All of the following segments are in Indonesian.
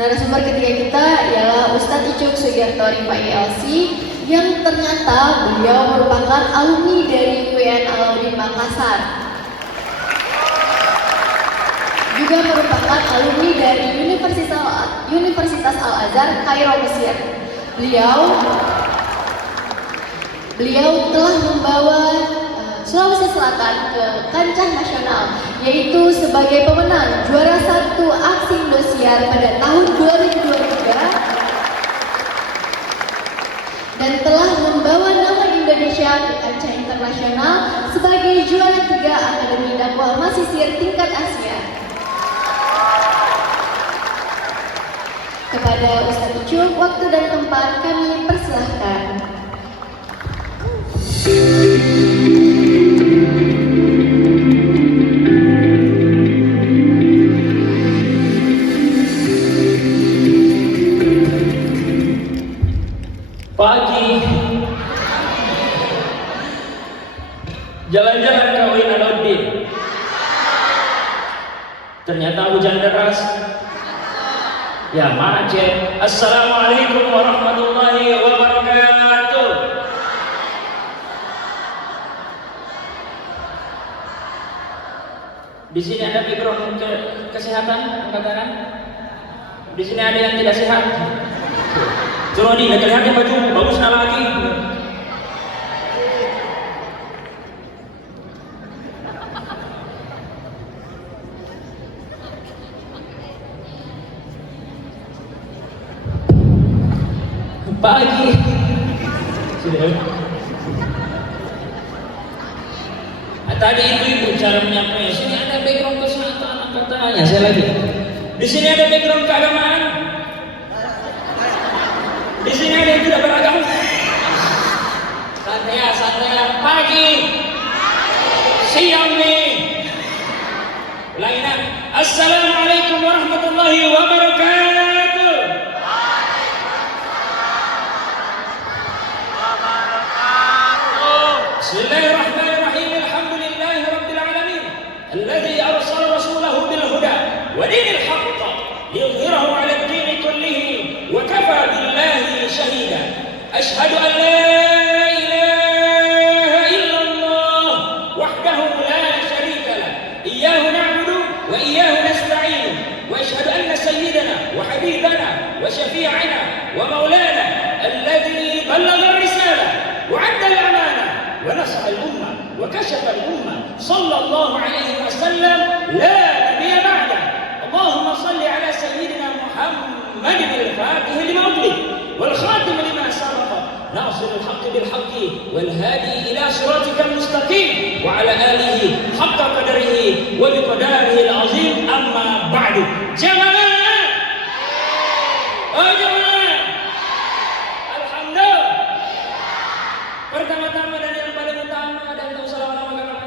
Narasumber ketiga kita ialah Ustadz Icuk Sugiarto Rifai LC, yang ternyata beliau merupakan alumni dari UIN Alauddin Makassar. Juga merupakan alumni dari Universitas Al-Azhar Kairo, Mesir. Beliau telah membawa Sulawesi Selatan ke kancah nasional, yaitu sebagai pemenang juara 1 aksi Indosiar pada tahun 2023 dan telah membawa nama Indonesia ke kancah internasional sebagai juara 3 Akademi Dakwah Masisir tingkat Asia. Kepada Ustadz Icuk, waktu dan tempat kami persilahkan. Pagi jalan-jalan ke UIN Alauddin, ternyata hujan deras. Ya mana cek. Assalamualaikum warahmatullahi wabarakatuh. Di sini ada background kesehatan, katakan. Di sini ada yang tidak sehat. Coba nih, udah kelihatan baju bagusnya lagi. Pagi. Tadi itu cara menyampaikan. Sini ada background kesehatan, katanya. Saya lagi. Di sini ada background keagamaan. Di sini ada yang tidak beragama. Santai ya. Pagi. Siang nih. Ulangi nak. Assalamualaikum warahmatullahi wabarakatuh. Bismillahirrahmanirrahim. Alhamdulillahi rabbil alamin. Alladzi arsala rasulahu bil huda wa dinil haqq liyudhhirahu 'ala ad-din kullihi wa kafa billahi shahida. Ashhadu an la ilaha illallah wahdahu la sharika lah. Iyyahu na'budu wa iyyahu nasta'in. Wa ashhadu anna sayyidana wa habibana wa syafi'ana wa maulana alladzi ballagha ar-risalah wa 'adda al-amanah ونصح الأمة وكشف الأمة صلى الله عليه وسلم لا نبي بعده. اللهم صل على سيدنا محمد الفاتح لما أغلق والخاتم لما سبق ناصر الحق بالحق والهادي إلى صراطك المستقيم وعلى آله حق قدره وبقداره العظيم. أما بعد جماعة pertama-tama dan yang paling utama dan tak usah lama-lama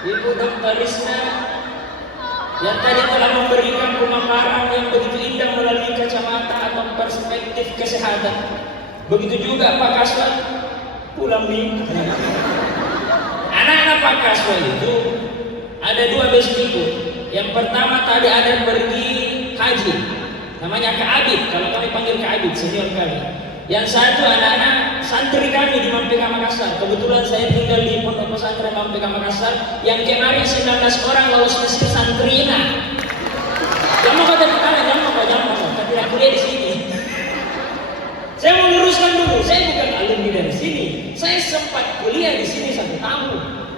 Ibu Dr. Risna yang tadi telah memberikan pemaparan yang begitu indah melalui kacamata atau perspektif kesehatan. Begitu juga Pak Kaswa pulang minggu. Anak-anak Pak Kaswa itu ada 2 bestiku. Yang pertama tadi ada pergi haji, namanya Kak Abid, kalau kami panggil Kak Abid, senior kami. Yang satu anak-anak santri kami di Mampika Makassar. Kebetulan saya tinggal di Pondok Pesantren Mampika Makassar yang kemarin 19 orang lolos tes santrina. Jangan kata pertama, jangan tapi aku kuliah di sini. Saya mau luruskan dulu, saya bukan alumni dari sini. Saya sempat kuliah di sini 1 tahun.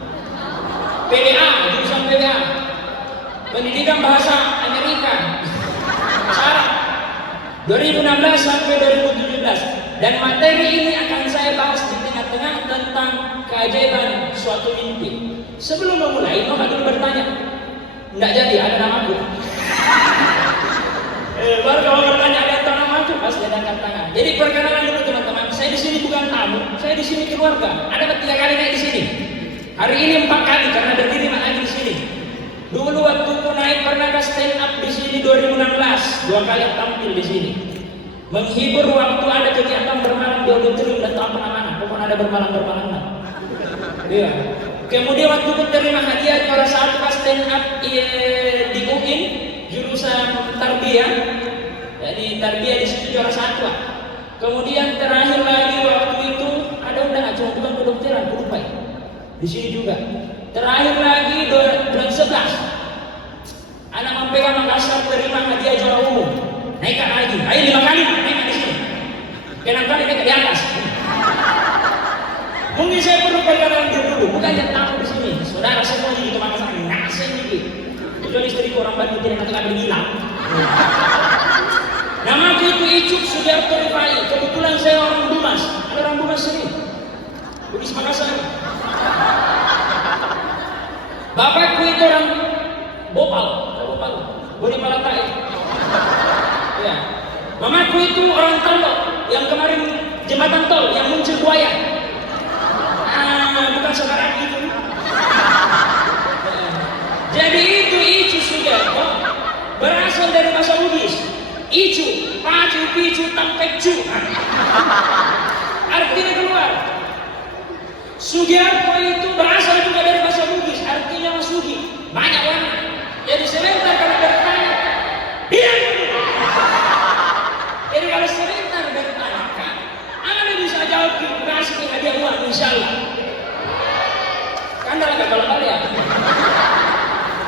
PDA, jurusan PDA, Pendidikan Bahasa Amerika, Arab, 2016 sampai 2017. Dan materi ini akan saya bahas di tengah-tengah tentang keajaiban suatu mimpi. Sebelum memulai, Noha dulu bertanya. Enggak jadi, ada namaku. Baru kalau bertanya ada namaku, pasti ada angkat tangan. Jadi perkenalan dulu teman-teman. Saya di sini bukan tamu, saya di sini keluarga. Ada 3 kali naik di sini. Hari ini 4 kali karena berdiri lagi di sini. Dulu waktu aku naik pernah ke stand up di sini 2016, 2 kali tampil di sini. Menghibur waktu ada kegiatan bermalam di auditorium dan tak mana-mana, pokoknya ada bermalam-bermalam. Iya. Kemudian waktu aku terima hadiah juara 1 stand up di UIN, jurusan tarbiyah. Jadi tarbiyah di situ juara 1 lah. Kemudian terakhir lagi waktu itu ada undangan, cuma bukan kedokteran, aku lupa ya. Di sini juga. Terakhir lagi bulan 11, anak mempegang Makassar terima hadiah juara umum. Naikkan lagi, ayo 5 kali naikkan di sini. Kenapa kali naik di atas? Mungkin saya perlu perkenalan dulu, bukan yang tamu di sini. Saudara semua di Makassar, ngasih nih. Kecuali istri orang Bandung tidak nanti akan hilang. Nama itu Icuk Sugiarto Rifai. Kebetulan saya orang Bumas. Ada orang Bumas sini. Bugis Makassar. Bapakku itu orang Bopal. Bopal. Bodi Malatai. Ya. Mamaku itu orang Tolo. Yang kemarin jembatan tol yang muncul buaya. Bukan sekarang itu. Jadi itu Icu Sugiarto berasal dari bahasa Bugis. Icu, pacu, picu, tampecu. Artinya keluar. Sugiarto itu berasal juga dari bahasa Bugis, artinya masuki. Banyak warna. Jadi sebentar kalau bertanya, diam. Jadi kalau sebentar bertanya, Anda bisa jawab kasih hadiah uang, insya Allah. Anda agak kalau kalian.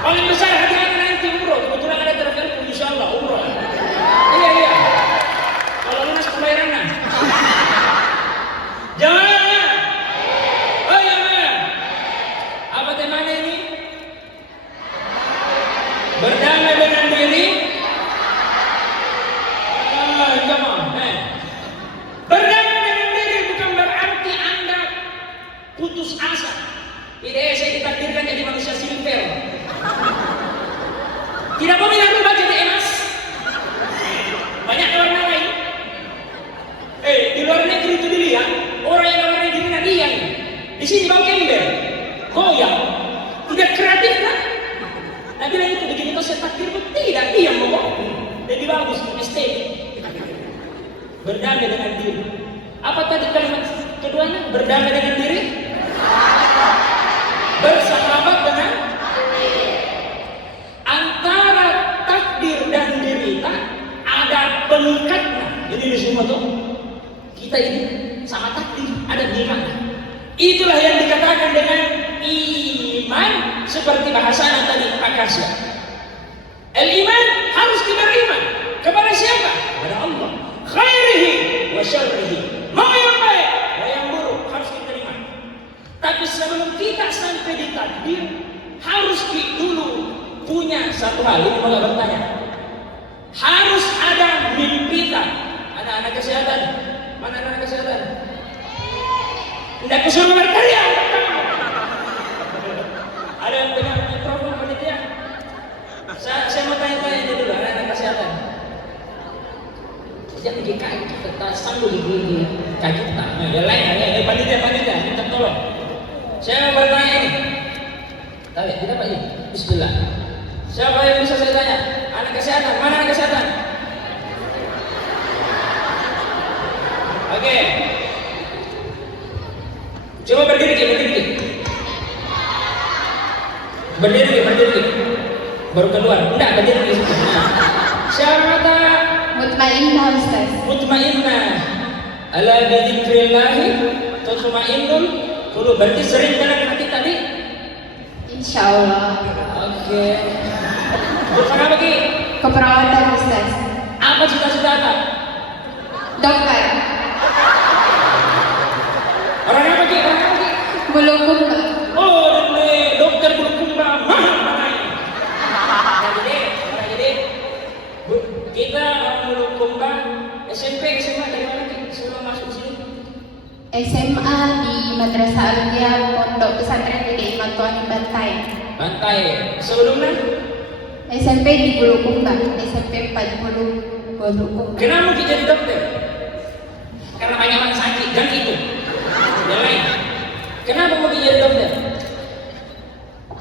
Paling besar hadiahnya nanti umroh. Kebetulan ada tertentu, insya Allah umroh. Iya. Kalau lunas pembayaran. Jangan. Oh iya, apa temanya ini? Berdamai dengan diri. Berdamai dengan diri bukan berarti Anda putus asa. Tidak, saya ditakdirkan jadi manusia silver. Tidak boleh berubah jadi emas. Banyak warna lain. Di luar negeri itu dilihat orang yang luar negeri dia. Di sini bau gembel, goyang, tidak kreatif kan? Nah bilang itu begini tuh saya takdir tidak diam mau. Jadi bagus, estetik. Berdamai dengan diri. Apa tadi kalimat keduanya? Berdamai dengan diri. Bersahabat dengan antara takdir dan derita ada peningkatnya. Jadi di semua tuh kita ini sama takdir ada peningkatnya. Itulah yang dikatakan dengan iman seperti bahasa tadi Pak Kasya. Al-iman harus kita beriman kepada siapa? Kepada Allah. Khairihi wa syarrihi. Mau yang baik, mau yang buruk harus kita terima. Tapi sebelum kita sampai di takdir, harus dulu punya satu hal. Ini mau bertanya. Harus ada mimpi tak? Anak-anak kesehatan. Mana anak kesehatan? Tidak kesuruh berkarya. Ada yang pegang mikrofon panitia? Saya mau tanya-tanya dulu anak-anak kesehatan. Jangan di kaki kita sambil di kaki kita. Yang lain, panitia, minta tolong. Saya mau bertanya ini. Tidak Pak ini. Bismillah. Siapa yang bisa saya tanya? Anak kesehatan. Mana anak kesehatan? Oke. Coba berdiri. Berdiri. Baru keluar. Enggak, berdiri. Siapa kata? Mutmainnah Ustaz. Mutmainnah. Ala bidzikrillah tatma'innul qulub. Berarti sering jalan hati tadi? Insyaallah. Oke. Jurusan apa Ki? Keperawatan Ustaz. Apa cita-cita apa? Dokter. Orang apa Ki? Bulukumba. Oh, dokter Bulukumba. Jadi kita Bulukumba SMP, SMA dari mana Ki? Sebelum masuk sini? SMA di Madrasah Aliyah Pondok Pesantren PDI Matuani Bantai. Sebelumnya? SMP di Bulukumba, SMP 40 Bulukumba. Kenapa Ki jadi dokter? Karena banyak orang sakit, dan itu. Yang lain. Kenapa mau jadi dokter?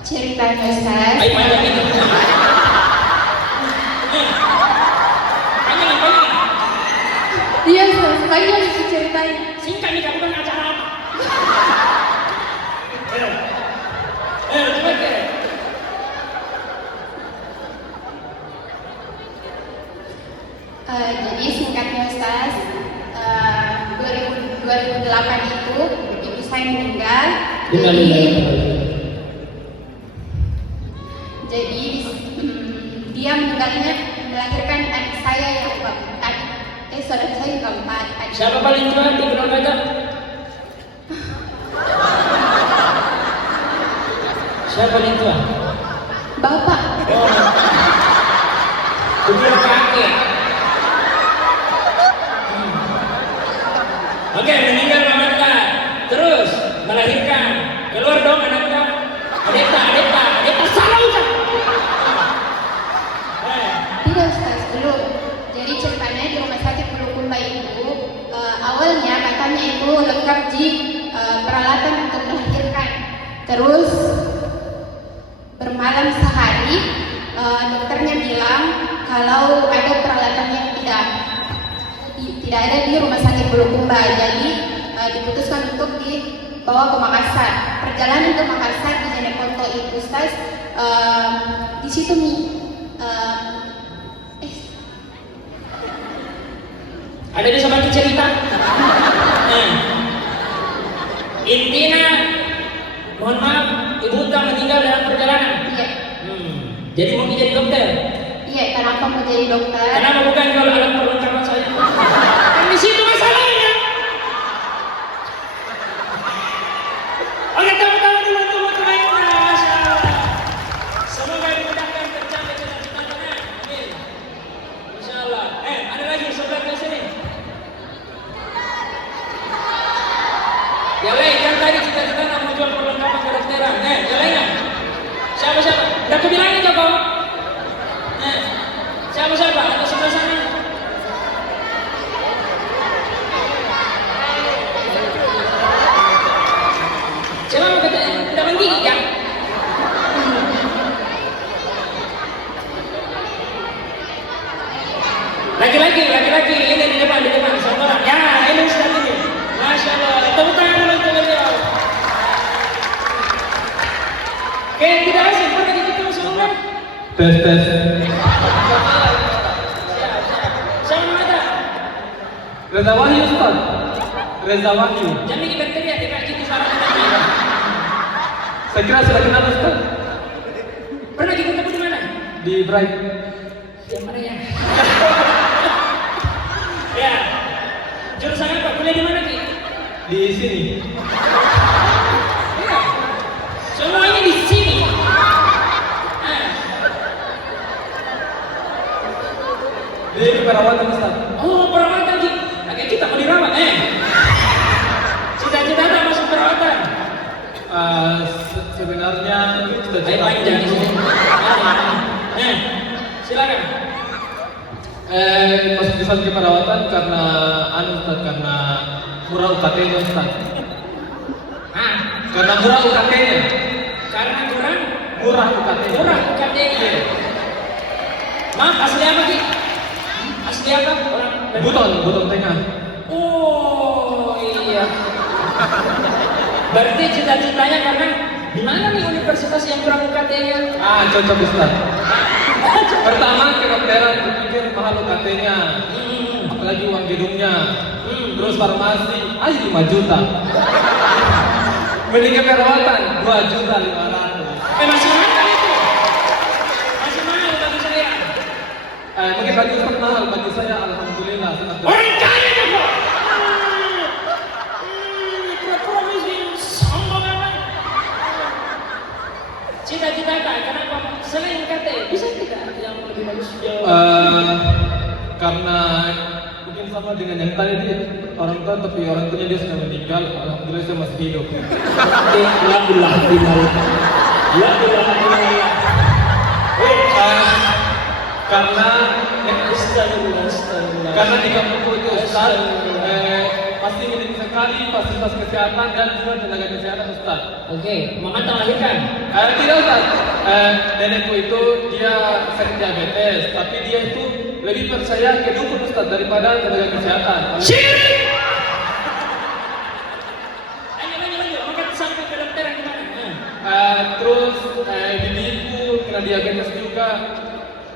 Ceritanya Ustaz. Ayo panjang itu. Panjang. Iya Ustaz, panjang itu ceritanya. Singkat nih, kamu kan acara apa? Coba deh. itu ibu saya meninggal. Jadi dia meninggalnya melahirkan adik saya yang keempat. Saudara saya yang keempat. Siapa paling tua di keluarga? Siapa paling tua? Bapak. Oh. Kedua kakek. Oke, meninggal mamanya. Terus melahirkan. Keluar dong anaknya. Adeta salah ucap. Tidak Ustaz, belum. Jadi ceritanya di rumah sakit Bulukumba itu awalnya katanya itu lengkap di peralatan untuk melahirkan. Terus bermalam sehari dokternya bilang kalau ada peralatan yang tidak ada di rumah sakit Bulukumba, jadi diputuskan untuk dibawa ke Makassar. Perjalanan ke Makassar di Jeneponto itu Ustaz, di situ nih ada bisa bantu cerita? Intinya, mohon maaf, ibu tak meninggal dalam perjalanan. iya. Jadi mau jadi dokter? Iya, kenapa mau jadi dokter? Kenapa bukan kalau alat perlengkapan saya? Kan di situ masalahnya. Oke, tepuk-tangan dulu untuk motivasinya. Masya Allah. Semoga dimudahkan tercapai cita-citanya. Amin. Insya Allah. Ada lagi sebelah ke sini. Yang lain kan tadi cita-cita nak mau jual perlengkapan kedokteran. Yang lainnya. Siapa? Udah aku bilangin Joko. Siapa? Ada sebelah sana. Coba mau kata, udah menggigit ya? Laki-laki, ini di depan, satu orang. Ya, ini Ustaz ini. Masya Allah, tepuk tangan dulu untuk beliau. Oke, tidak asing, pernah kita semua. Tes. Siapa nama? Reza Wahyu Ustaz. Reza Wahyu. Jangan bikin bakteri, tidak gitu salah. Saya kira sudah kenal Ustaz. Pernah kita ketemu di mana? Di Bright. Yang mana ya? Ya. Jurusan apa? Kuliah di mana Ki? Di sini. Ya. Semuanya di sini. Di perawatan Ustaz. Oh, perawatan Ki. Oke, kita mau dirawat. Cita-cita tak masuk perawatan. Sebenarnya Ayo panjang di sini. Silakan. masuk jurusan keperawatan karena Ustaz, karena murah UKT-nya Ustaz. Karena murah UKT-nya. Karena kurang Murah UKT-nya. murah UKT-nya. Maaf, asli apa Ki? Asli apa? Orang Buton tengah. Oh iya. Berarti cita-citanya karena di mana nih universitas yang kurang UKT-nya? Cocok Ustaz. Pertama kedokteran berpikir mahal UKT-nya, apalagi uang gedungnya. Terus farmasi, 5 juta. Mending ke perawatan 2.500.000. Masih mahal itu. Masih mahal bagi saya. Mungkin bagi Ustaz mahal, bagi saya alhamdulillah sangat Orang kaya kan Pak? Pura-pura miskin, sombong amat. Cita-cita tak? Kenapa? Selain UKT, bisa tidak yang lebih bagus jauh? karena mungkin sama dengan yang tadi orang tua, tapi orang tuanya dia sudah meninggal, alhamdulillah saya masih hidup. Alhamdulillah. Karena di kampungku itu Ustaz, pasti minim sekali fasilitas kesehatan dan juga tenaga kesehatan Ustaz. Oke, mama tak melahirkan? Tidak Ustaz, nenekku itu dia sering diabetes, tapi dia itu lebih percaya ke dukun Ustaz daripada tenaga kesehatan. Syirik! Lanjut, maka sampai ke dokter yang gimana? Terus bibiku kena diabetes juga.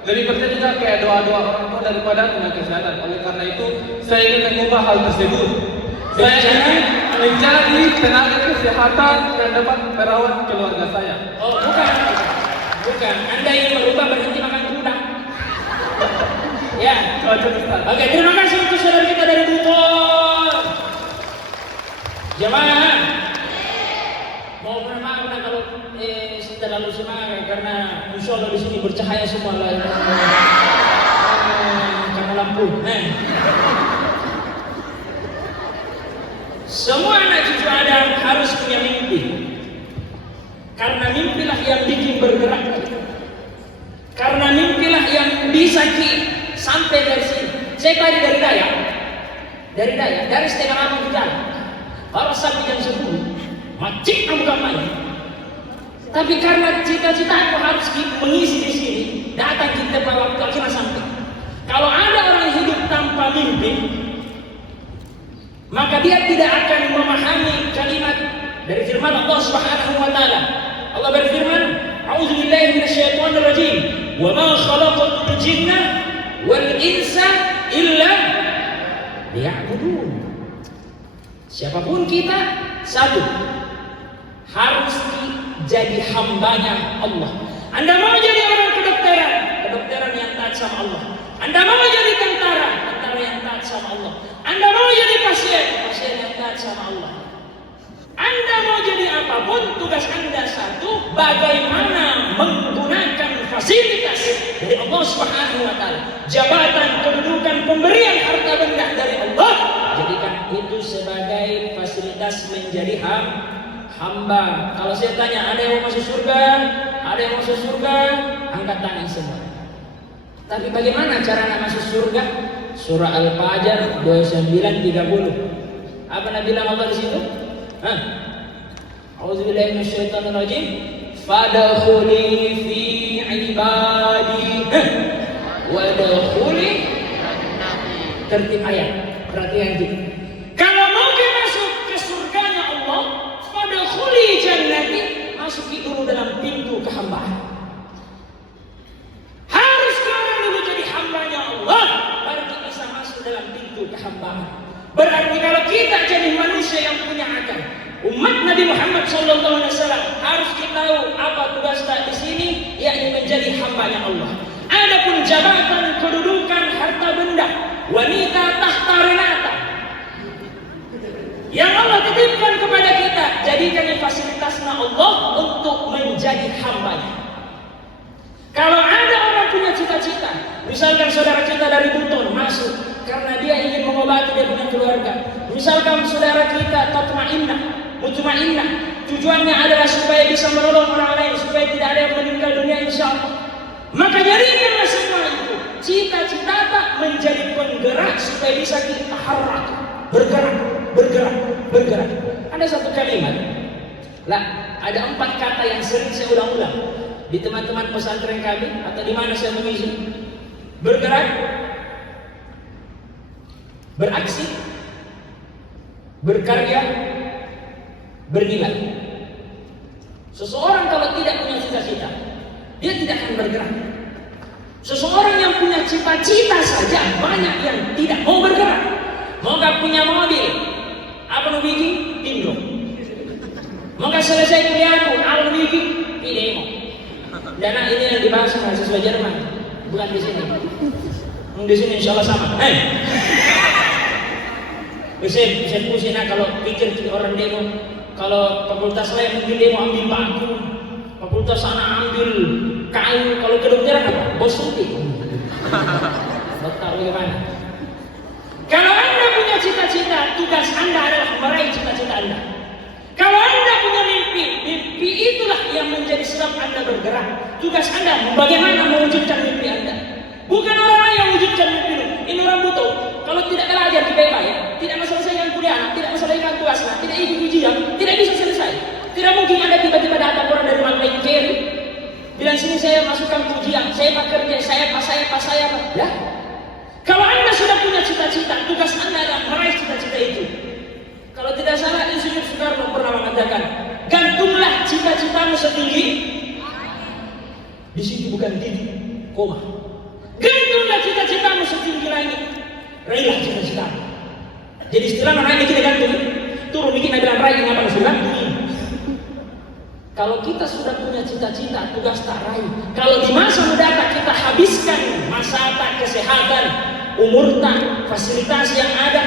Lebih percaya juga kayak doa-doa orang tua daripada tenaga kesehatan. Oleh karena itu, saya ingin mengubah hal tersebut. Saya ingin menjadi tenaga kesehatan dan dapat merawat keluarga saya. Oh, bukan. Anda ingin merubah berhenti makan udang. Ya. Cocok Ustaz. Oke, terima kasih untuk saudara kita dari Buton. Jemaah, mau maaf kalau terlalu semangat karena insya Allah di sini bercahaya semua lah. Karena lampu. Semua anak cucu Adam harus punya mimpi. Karena mimpilah yang bikin bergerak. Karena mimpilah yang bisa sampai dari sini. Saya tadi dari setengah 8 ke jalan. Baru sampai jam 10. Macet bukan main. Tapi karena cita-cita aku harus mengisi di sini, datang kita pada waktu akhirnya sampai. Kalau ada orang hidup tanpa mimpi, maka dia tidak akan memahami kalimat dari firman Allah Subhanahu wa taala. Allah berfirman, "A'udzubillahi minasyaitonir rajim. Wa ma khalaqatul jinna wal insa illa liya'budun." Siapapun kita, satu, harus jadi hambanya Allah. Anda mau jadi orang kedokteran yang taat sama Allah. Anda mau jadi tentara yang taat sama Allah. Anda mau jadi pasien yang taat sama Allah. Anda mau jadi apapun, tugas Anda satu, bagaimana menggunakan fasilitas dari Allah Subhanahu wa taala. Jabatan, kedudukan, pemberian harta benda dari Allah, jadikan itu sebagai fasilitas menjadi hamba. Kalau saya tanya, ada yang mau masuk surga? Ada yang mau masuk surga? Angkat tangan semua. Tapi bagaimana cara nak masuk surga? Surah Al-Fajr 29:30. Apa Nabi bilang Allah di situ? A'udzubillahi minasyaitonir rajim. Fadkhuli fi ibadi. Wadkhuli tertib ayat. Perhatian dikit. Kalau mau masuk ke surganya Allah, fadkhuli jannati, masuki dulu dalam pintu kehambaan. Harus kalian dulu jadi hambanya Allah, baru kita bisa masuk dalam pintu kehambaan. Berarti kalau kita jadi manusia yang punya akal, umat Nabi Muhammad SAW harus kita tahu apa tugasnya di sini, yakni menjadi hambanya Allah. Adapun jabatan, kedudukan, harta benda, wanita tahta renata yang Allah titipkan kepada kita, jadikan fasilitasnya Allah untuk menjadi hambanya. Kalau ada orang punya cita-cita, misalkan saudara kita dari Buton masuk karena dia ingin mengobati dia punya keluarga. Misalkan saudara kita mutmainnah, tujuannya adalah supaya bisa menolong orang lain, supaya tidak ada yang meninggal dunia insya Allah. Maka jadikanlah semua itu cita-cita tak menjadi penggerak supaya bisa kita harap bergerak. Ada satu kalimat, ada 4 kata yang sering saya ulang-ulang di teman-teman pesantren kami atau di mana saya mengisi. Bergerak, beraksi, berkarya, bernilai. Seseorang kalau tidak punya cita-cita, dia tidak akan bergerak. Seseorang yang punya cita-cita saja banyak yang tidak mau bergerak. Mau gak punya mobil, apa mau bikin? Indro. Mau gak selesai kuliahku, apa mau bikin? Demo. Dana ini yang dibahas mahasiswa Jerman, bukan di sini. Di sini insya Allah sama. Saya pusing kalau pikir orang demo. Kalau fakultas lain mungkin demo ambil batu, fakultas sana ambil kayu. Kalau kedokteran apa? Bos suntik. Dokter bagaimana? Kalau Anda punya cita-cita, tugas Anda adalah meraih cita-cita Anda. Kalau Anda punya mimpi itulah yang menjadi sebab Anda bergerak. Tugas Anda bagaimana mewujudkan mimpi Anda. Bukan orang lain yang mewujudkan mimpi lu. Ini orang butuh. Kalau tidak belajar di BEPA ya, tidak masalah selesaikan kuliah, tidak masalah ikan tuasna, tidak ikut ujian, tidak bisa selesai. Tidak mungkin Anda tiba-tiba datang orang dari Malay Kiri bilang sini saya masukkan ujian, saya bekerja, saya apa. Ya. Kalau Anda sudah punya cita-cita, tugas Anda adalah meraih cita-cita itu. Kalau tidak salah, Insinyur Soekarno pernah mengatakan, gantunglah cita-citamu setinggi, di situ bukan titik, koma. Gantunglah cita-citamu setinggi langit, raihlah cita-citamu. Jadi istilah mana ini kita gantung. turun bikin bilang raih ngapa sudah. Kalau kita sudah punya cita-cita, tugas tak raih. Kalau di masa mendatang kita habiskan masa tak kesehatan, umur tak, fasilitas yang ada,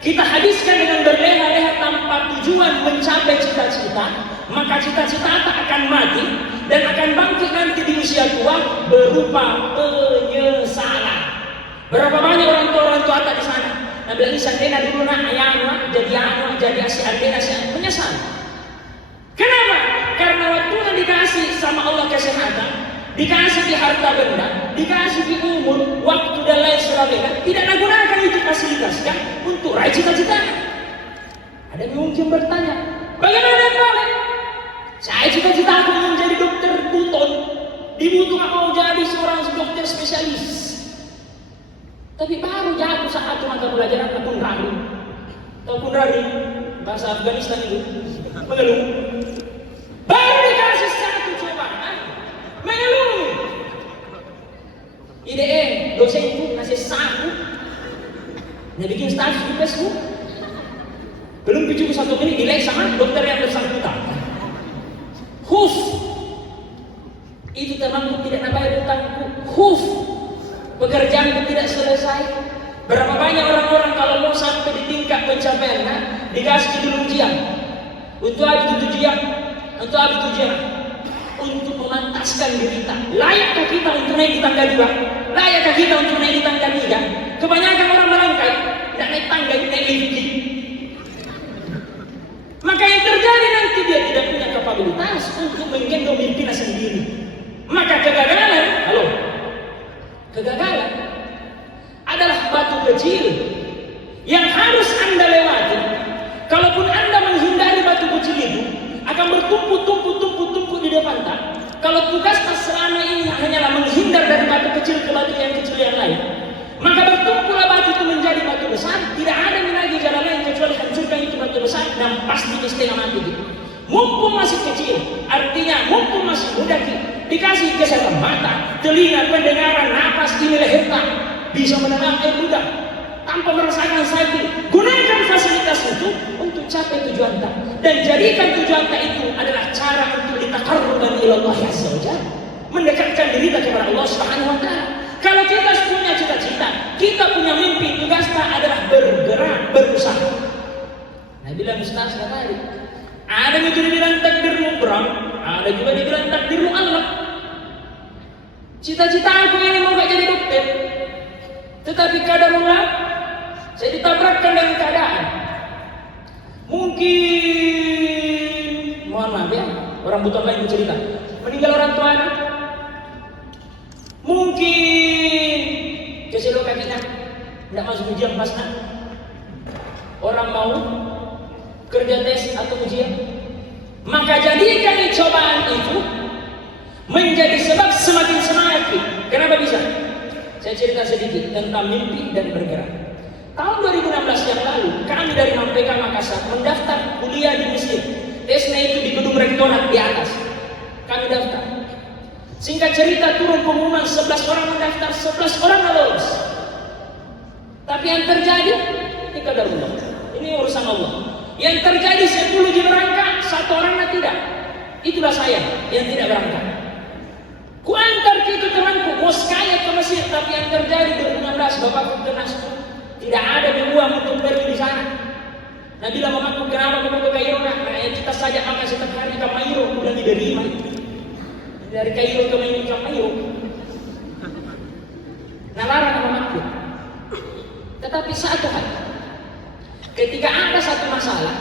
kita habiskan dengan berleha-leha tanpa tujuan mencapai cita-cita, maka cita-cita tak akan mati dan akan bangkit nanti di usia tua berupa penyesalan. Berapa banyak orang tua tak di sana? Nah bilang isandena dulu nak ayah jadi asyik adena menyesal. Kenapa? Karena waktu yang dikasih sama Allah kesehatan, dikasih di harta benda, dikasih di umur, waktu dan lain sebagainya, tidak menggunakan itu fasilitas kan untuk raih cita-cita. Ada yang mungkin bertanya, bagaimana boleh? Saya cita-cita aku ingin jadi dokter buton, dibutuhkan mau jadi seorang dokter spesialis. Tapi baru jatuh saat mata pelajaran akun ragu, ataupun rari bahasa Afghanistan itu mengeluh. Baru dikasih satu cobaan, mengeluh. IDE dosen itu ngasih satu, nah bikin status di Facebook. Belum cukup 1 menit dilek sama dokter yang bersangkutan. Itu temanku tidak nabayar utangku. Pekerjaanku tidak selesai. Berapa banyak orang-orang kalau mau sampai di tingkat pencapaian, dikasih dulu ujian. Untuk habis ujian, untuk memantaskan diri kita. Layakkah kita untuk naik di tangga 2? Layakkah kita untuk naik di tangga 3? Kebanyakan orang merangkai, tidak naik tangga, naik lift. Maka yang terjadi nanti dia tidak punya kapabilitas untuk menggendong mimpinya sendiri. Maka kegagalan adalah batu kecil yang harus Anda lewati. Kalaupun Anda menghindari batu kecil itu, akan bertumpuk di depan tak. Kalau tugas selama ini hanyalah menghindar dari batu kecil ke batu yang kecil yang lain, maka bertumpuklah batu itu menjadi batu besar. Tidak ada lagi jalan lain kecuali hancurkan itu batu besar dan pasti setengah mati. Mumpung masih kecil, artinya mumpung masih muda, dikasih kesehatan mata, telinga, pendengaran, napas, ini leher tak bisa menenang air muda tanpa merasakan sakit. Gunakan fasilitas itu untuk capai tujuan tak, dan jadikan tujuan tak itu adalah cara untuk ditaqarruban ila Allah azza wa jalla, mendekatkan diri kita kepada Allah Subhanahu wa taala. Kalau kita punya cita-cita, kita punya mimpi, tugas kita adalah bergerak, berusaha. Nah, bilang Ustaz tadi, ada yang dibilang takdirmu berat, ada juga dibilang takdirmu Allah. Cita-cita aku ini mau gak jadi dokter, tetapi kadarullah saya ditabrakkan dengan keadaan. Mungkin, mohon maaf ya, orang butuh lain cerita, meninggal orang tua anak. Mungkin keselok kakinya tidak masuk ujian pasna. Orang mau kerja tes atau ujian, maka jadikan cobaan itu menjadi sebab semakin semangat. Kenapa bisa? Saya cerita sedikit tentang mimpi dan bergerak. Tahun 2016 yang lalu, kami dari MPK Makassar mendaftar kuliah di Mesir. Tesnya itu di gedung rektorat di atas. Kami daftar. Singkat cerita, turun pengumuman 11 orang mendaftar, 11 orang nggak lolos. Tapi yang terjadi, ini qadarullah. Ini urusan Allah. Yang terjadi 10 yang berangkat, 1 orang tidak. Itulah saya yang tidak berangkat. Ku antar itu temanku, bos kaya ke Mesir, tapi yang terjadi 2016, bapakku kena tidak ada uang untuk pergi di sana. Nah, bila mamaku kenapa mau ke Kairo? Nah, kita saja makan setiap hari ke Kairo, bulan diterima. Dari Kairo ke Kairo. Nah, larang mamaku. Tetapi satu hal, ketika ada satu masalah,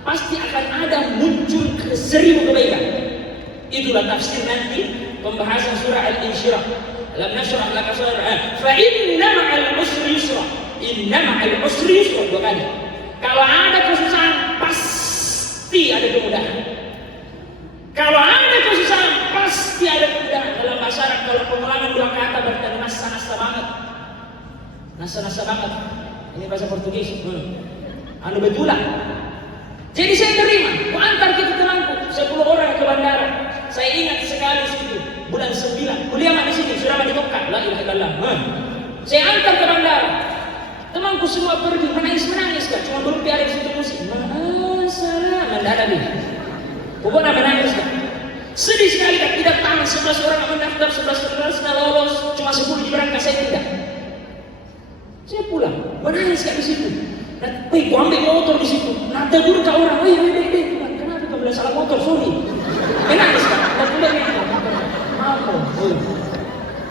pasti akan ada muncul 1000 kebaikan. Itulah tafsir nanti pembahasan surah Al-Insyirah. Alam nashrah laka sadrak, fa inna ma'al usri yusra. Inna ma'al usri yusra. 2 kali. Kalau ada kesusahan, pasti ada kemudahan. Kalau ada kesusahan, pasti ada kemudahan. Dalam bahasa Arab, kalau pengulangan 2 kata berarti nasa banget. Nasa banget. Ini bahasa Portugis. Anu betulan. Jadi saya terima. Ku antar kita temanku 10 orang ke bandara. Saya ingat sekali situ bulan 9. Kuliah di sini sudah di Mekah. La ilaha illallah. Saya antar ke bandara. Teman-temanku semua pergi, menangis Kak. Cuma belum ada di situ musik. Masalah, mendadak nih. Pokoknya menangis Kak. Sedih sekali Kak, tidak tahan 11 orang yang mendaftar, 11 nggak lolos, cuma 10 diberangkat, saya tidak. Saya pulang, menangis Kak di situ. Dan, gua ambil motor di situ. Nah, tegur ke orang, deh. Kenapa kau bilang salah motor? Sorry. Menangis Kak. Dan udah gitu. Apa?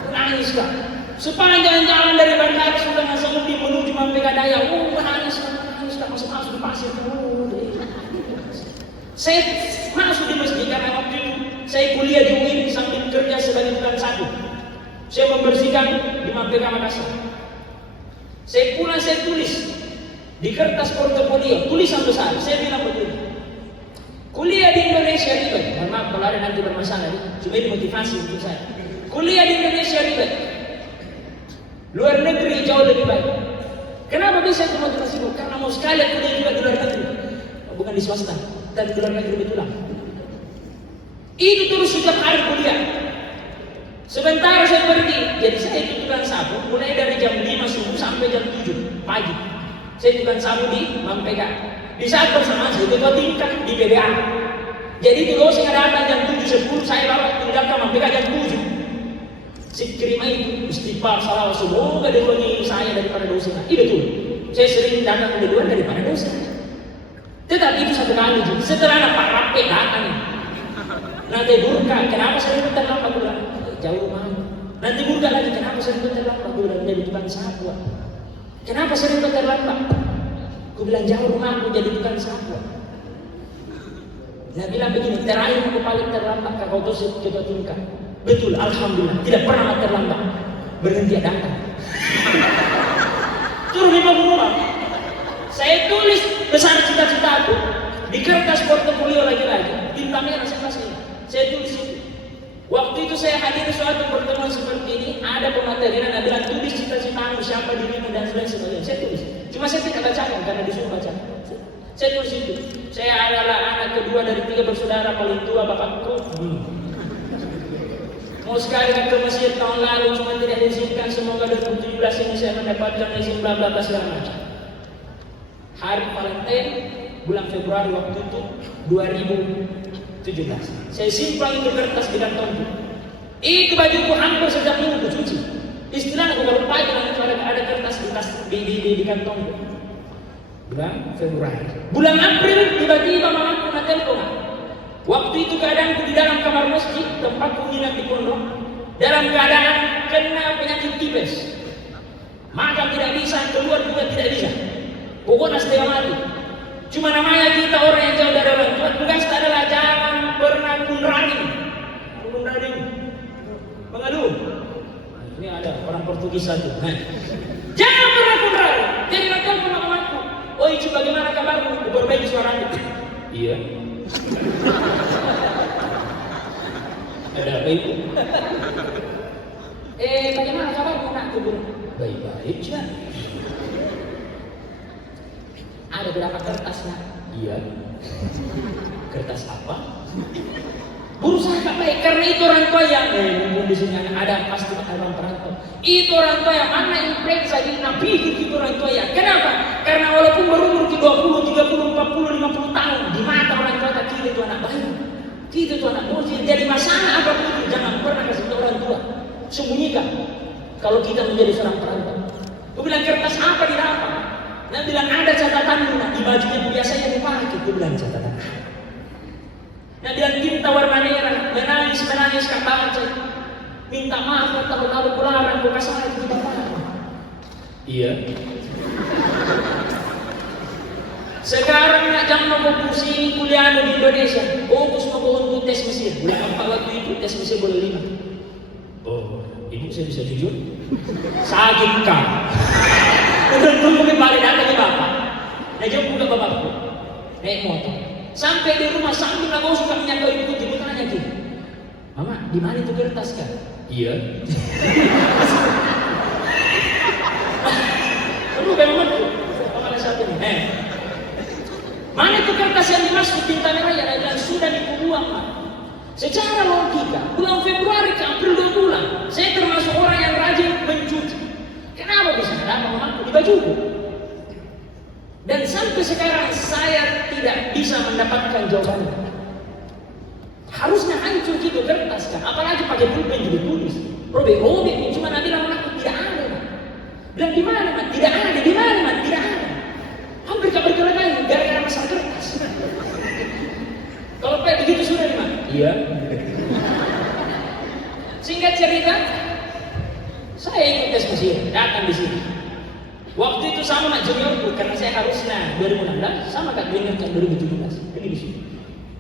Menangis Kak. Sepanjang jalan dari bandara sudah Nasaruddin menuju Mampegadaya. Menangis Kak. Masuk di pasir. Saya masuk di masjid karena waktu itu saya kuliah di UIN sambil kerja sebagai tukang sapu. Saya membersihkan di Merdeka Makassar. Saya pulang, saya tulis di kertas portofolio, tulisan besar. Saya bilang begini, kuliah di Indonesia ribet. Mohon maaf kalau ada nanti bermasalah, cuma ini motivasi untuk saya. Kuliah di Indonesia ribet, luar negeri jauh lebih baik. Kenapa bisa itu motivasiku? Karena mau sekalian kuliah juga di luar negeri, bukan di swasta, dan di luar negeri betulan. Itu terus setiap hari kuliah. Sebentar saya pergi, jadi saya itu tukang sapu mulai dari jam 5 subuh sampai jam 7 pagi. Saya tukang sapu di Mampega. Di saat bersamaan saya ketua tingkat di BBA. Jadi itu loh saya datang jam 7.10, saya bawa tinggal ke Mampega jam 7. Si terima itu istighfar salawat semoga diluangi saya daripada dosa. Iya betul. Saya sering datang keduluan daripada dosa. Tetapi itu satu kali. Setelah ada Pak Rape datang. Nanti burka, kenapa sering terlambat? Bilang jauh rumah. Nanti burka lagi, kenapa sering terlambat? Bilang jadi tukang sapu. Kenapa sering terlambat? Aku bilang jauh rumahku jadi tukang sapu. Nah bilang begini, terakhir aku paling terlambat kalau kau tuh kita tingkat. Betul, alhamdulillah, tidak pernah terlambat. Berhenti datang. Turun 50 rumah. Saya tulis besar cita-cita aku di kertas portofolio lagi-lagi. Bintang merah saya kasih. Saya tulis itu. Waktu itu saya hadir suatu pertemuan seperti ini, ada pematerian yang bilang tulis cita-citamu, siapa dirimu dan sebagainya. Saya tulis. Cuma saya tidak bacakan karena disuruh baca. Saya tulis itu. Saya adalah anak kedua dari 3 bersaudara, paling tua bapakku. Mau sekali ke Mesir tahun lalu cuma tidak diizinkan. Semoga 2017 ini saya mendapatkan izin bla bla bla segala macam. Hari Valentine bulan Februari waktu itu 2017. Saya simpan itu kertas di kantongku. Itu bajuku hampir setiap minggu cuci. Istilahnya aku baru pagi itu ada kertas di kantongku. Bulan Februari. Bulan April tiba-tiba mamaku telepon. Waktu itu keadaanku di dalam kamar masjid, tempatku nginap di pondok, dalam keadaan kena penyakit tipes. Maka tidak bisa, keluar juga tidak bisa. Pokoknya setengah mati. Cuma namanya kita orang yang jauh dari orang tua, tugas adalah jangan pernah kunraning. Mengeluh. Ini ada orang Portugis satu. Jangan pernah kunraning. Jadi nak telepon mamaku. Oh Icu bagaimana kabarmu? Perbaiki suaramu. Iya. Ada apa itu? Bagaimana kabarmu nak? Baik-baik saja. Ada berapa kertas nak? Iya. Kertas apa? Berusaha baik karena itu orang tua yang di sini ada pasti orang perantau. Itu orang tua yang mana influenza jadi nabi itu orang tua ya. Kenapa? Karena walaupun berumur 20, 30, 40, 50 tahun di mata orang tua tak kira itu anak baik. Itu tuh anak bocil. Jadi masalah apapun itu jangan pernah kasih tahu orang tua. Sembunyikan. Kalau kita menjadi seorang perantau. Aku bilang kertas apa di dalam? Nah bilang ada catatanmu nak di bajunya biasanya dipakai. Aku bilang catatan. Nah bilang tinta warna merah, menangis kak baca. Minta maaf tahun lalu kularang kau kasih itu tidak apa. Iya. Sekarang nak jangan mau pusing kuliah di Indonesia. Fokus mau untuk tes Mesir. Bulan apa waktu itu tes Mesir boleh 5. Oh, ibu saya bisa jujur? Sakit kak. Belum kembali datang ke bapak. Nah jauh buka bapakku. Naik motor. Sampai di rumah sambil nggak mau suka menyangkau ibu ibu tanya gini, mama di mana itu kertas kan? Iya. Perlu memang tuh, apa satu nih? Mana itu kertas yang dimasuk tinta merah yang adalah sudah dibuang pak. Secara logika bulan Februari ke April 2 bulan, saya termasuk orang yang rajin mencuci. Kenapa bisa ada mamaku di bajuku? sampai sekarang saya tidak bisa mendapatkan jawabannya. Harusnya hancur gitu kertas kan, apalagi pakai pulpen juga tulis. Robek-robek, cuma Nabi bilang aku tidak ada. Bilang di mana man? Tidak ada. Di mana man? Tidak ada. Hampir berkali-kali gara-gara masalah kertas. Kalau kayak begitu sudah nih man? Iya. Singkat cerita, saya ikut tes Mesir, datang di sini. Waktu itu sama mak juniorku, karena saya harusnya 2016, sama kak junior kan 2017. Ini di sini.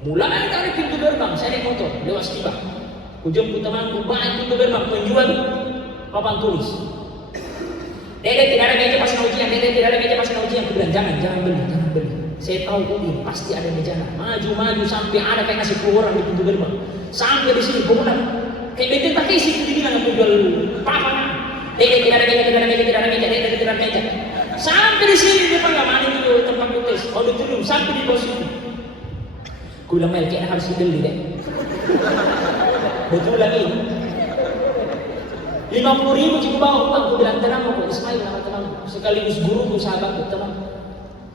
Mulai dari pintu gerbang, saya naik motor, lewat Stibah. Kujemput temanku, banyak pintu gerbang, penjual papan tulis. Dede tidak ada meja pas ujian, Dede tidak ada meja pas ujian. Aku bilang jangan beli. Saya tahu ini pasti ada meja. Maju sampai ada kayak ngasih 10 orang di pintu gerbang. Sampai di sini bangunan kayak benteng tak isi itu dibilang aku jual papan. Dede tidak ada meja, Dede tidak ada meja. Sampai di sini dia panggil mana itu tempat tes auditorium sampai di bawah situ. Aku bilang Mel, kayaknya harus dibeli deh. Betul lagi. 50.000 cukup bawa uang. Aku bilang tenang mau Ismail nama temanku. Sekaligus guruku sahabatku tenang.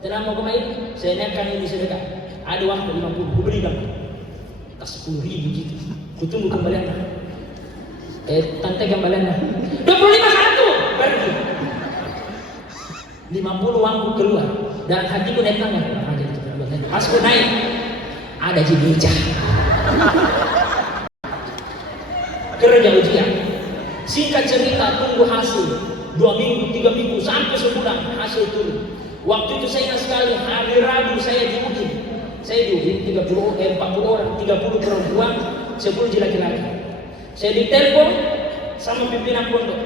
Tenang mau kemarin. Saya naikkan ini sedekah. Ada waktu 50. Aku beli dong. Tak 10.000 gitu. Aku tunggu kembalian. Tante kembalian. 25 kartu. Pergi. 50 uangku keluar. Dan hatiku naik tangan. Pas aku naik. Ada meja. Kerja ujian. Singkat cerita, tunggu hasil 2 minggu, 3 minggu, sampai sebulan hasil turun. Waktu itu saya ingat sekali, hari Rabu saya diuji. Saya diuji 40 orang, 30 perempuan, 10 laki-laki. Saya ditelepon sama pimpinan pondok.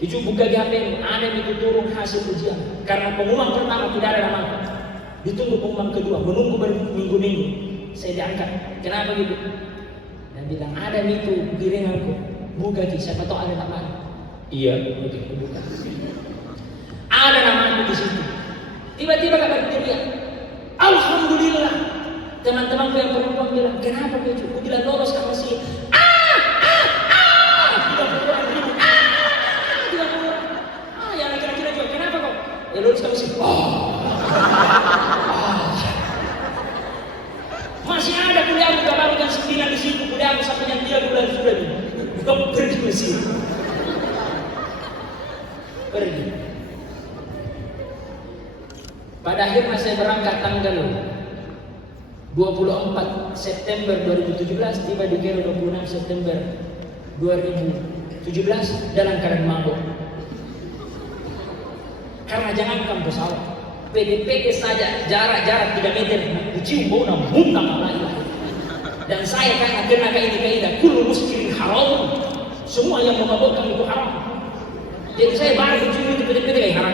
Itu buka HP, ada itu turun hasil ujian. Karena pengumuman pertama tidak ada nama. Ditunggu pengumuman kedua, menunggu berminggu-minggu. Saya diangkat. Kenapa gitu? Dan bilang ada itu piringanku. Buka Ki, siapa tahu ada nama. Iya, oke, aku buka. Ada nama di situ. Tiba-tiba kabar teriak. Alhamdulillah. Teman-temanku yang perempuan bilang, kenapa Ki? Aku bilang lolos kamu sih. Yang laki-laki juga, kenapa kok? Ya lolos kamu sih. Masih ada kuliah buka baru jam 9 di situ, kuliah sampai jam 3 bulan sudah nih. Kamu pergi Mesir. Pergi. Pada akhirnya saya berangkat tanggal 24 September 2017, tiba di Cairo 26 September 2017 dalam keadaan mabuk. Karena jangankan pesawat, PDPD saja jarak 3 meter, kucium bau nama muntah malah. Dan saya kan kena kaidah kullu muskirin haram. Semua yang memabukkan itu haram. Jadi saya baru kucium itu PDPD kayak haram.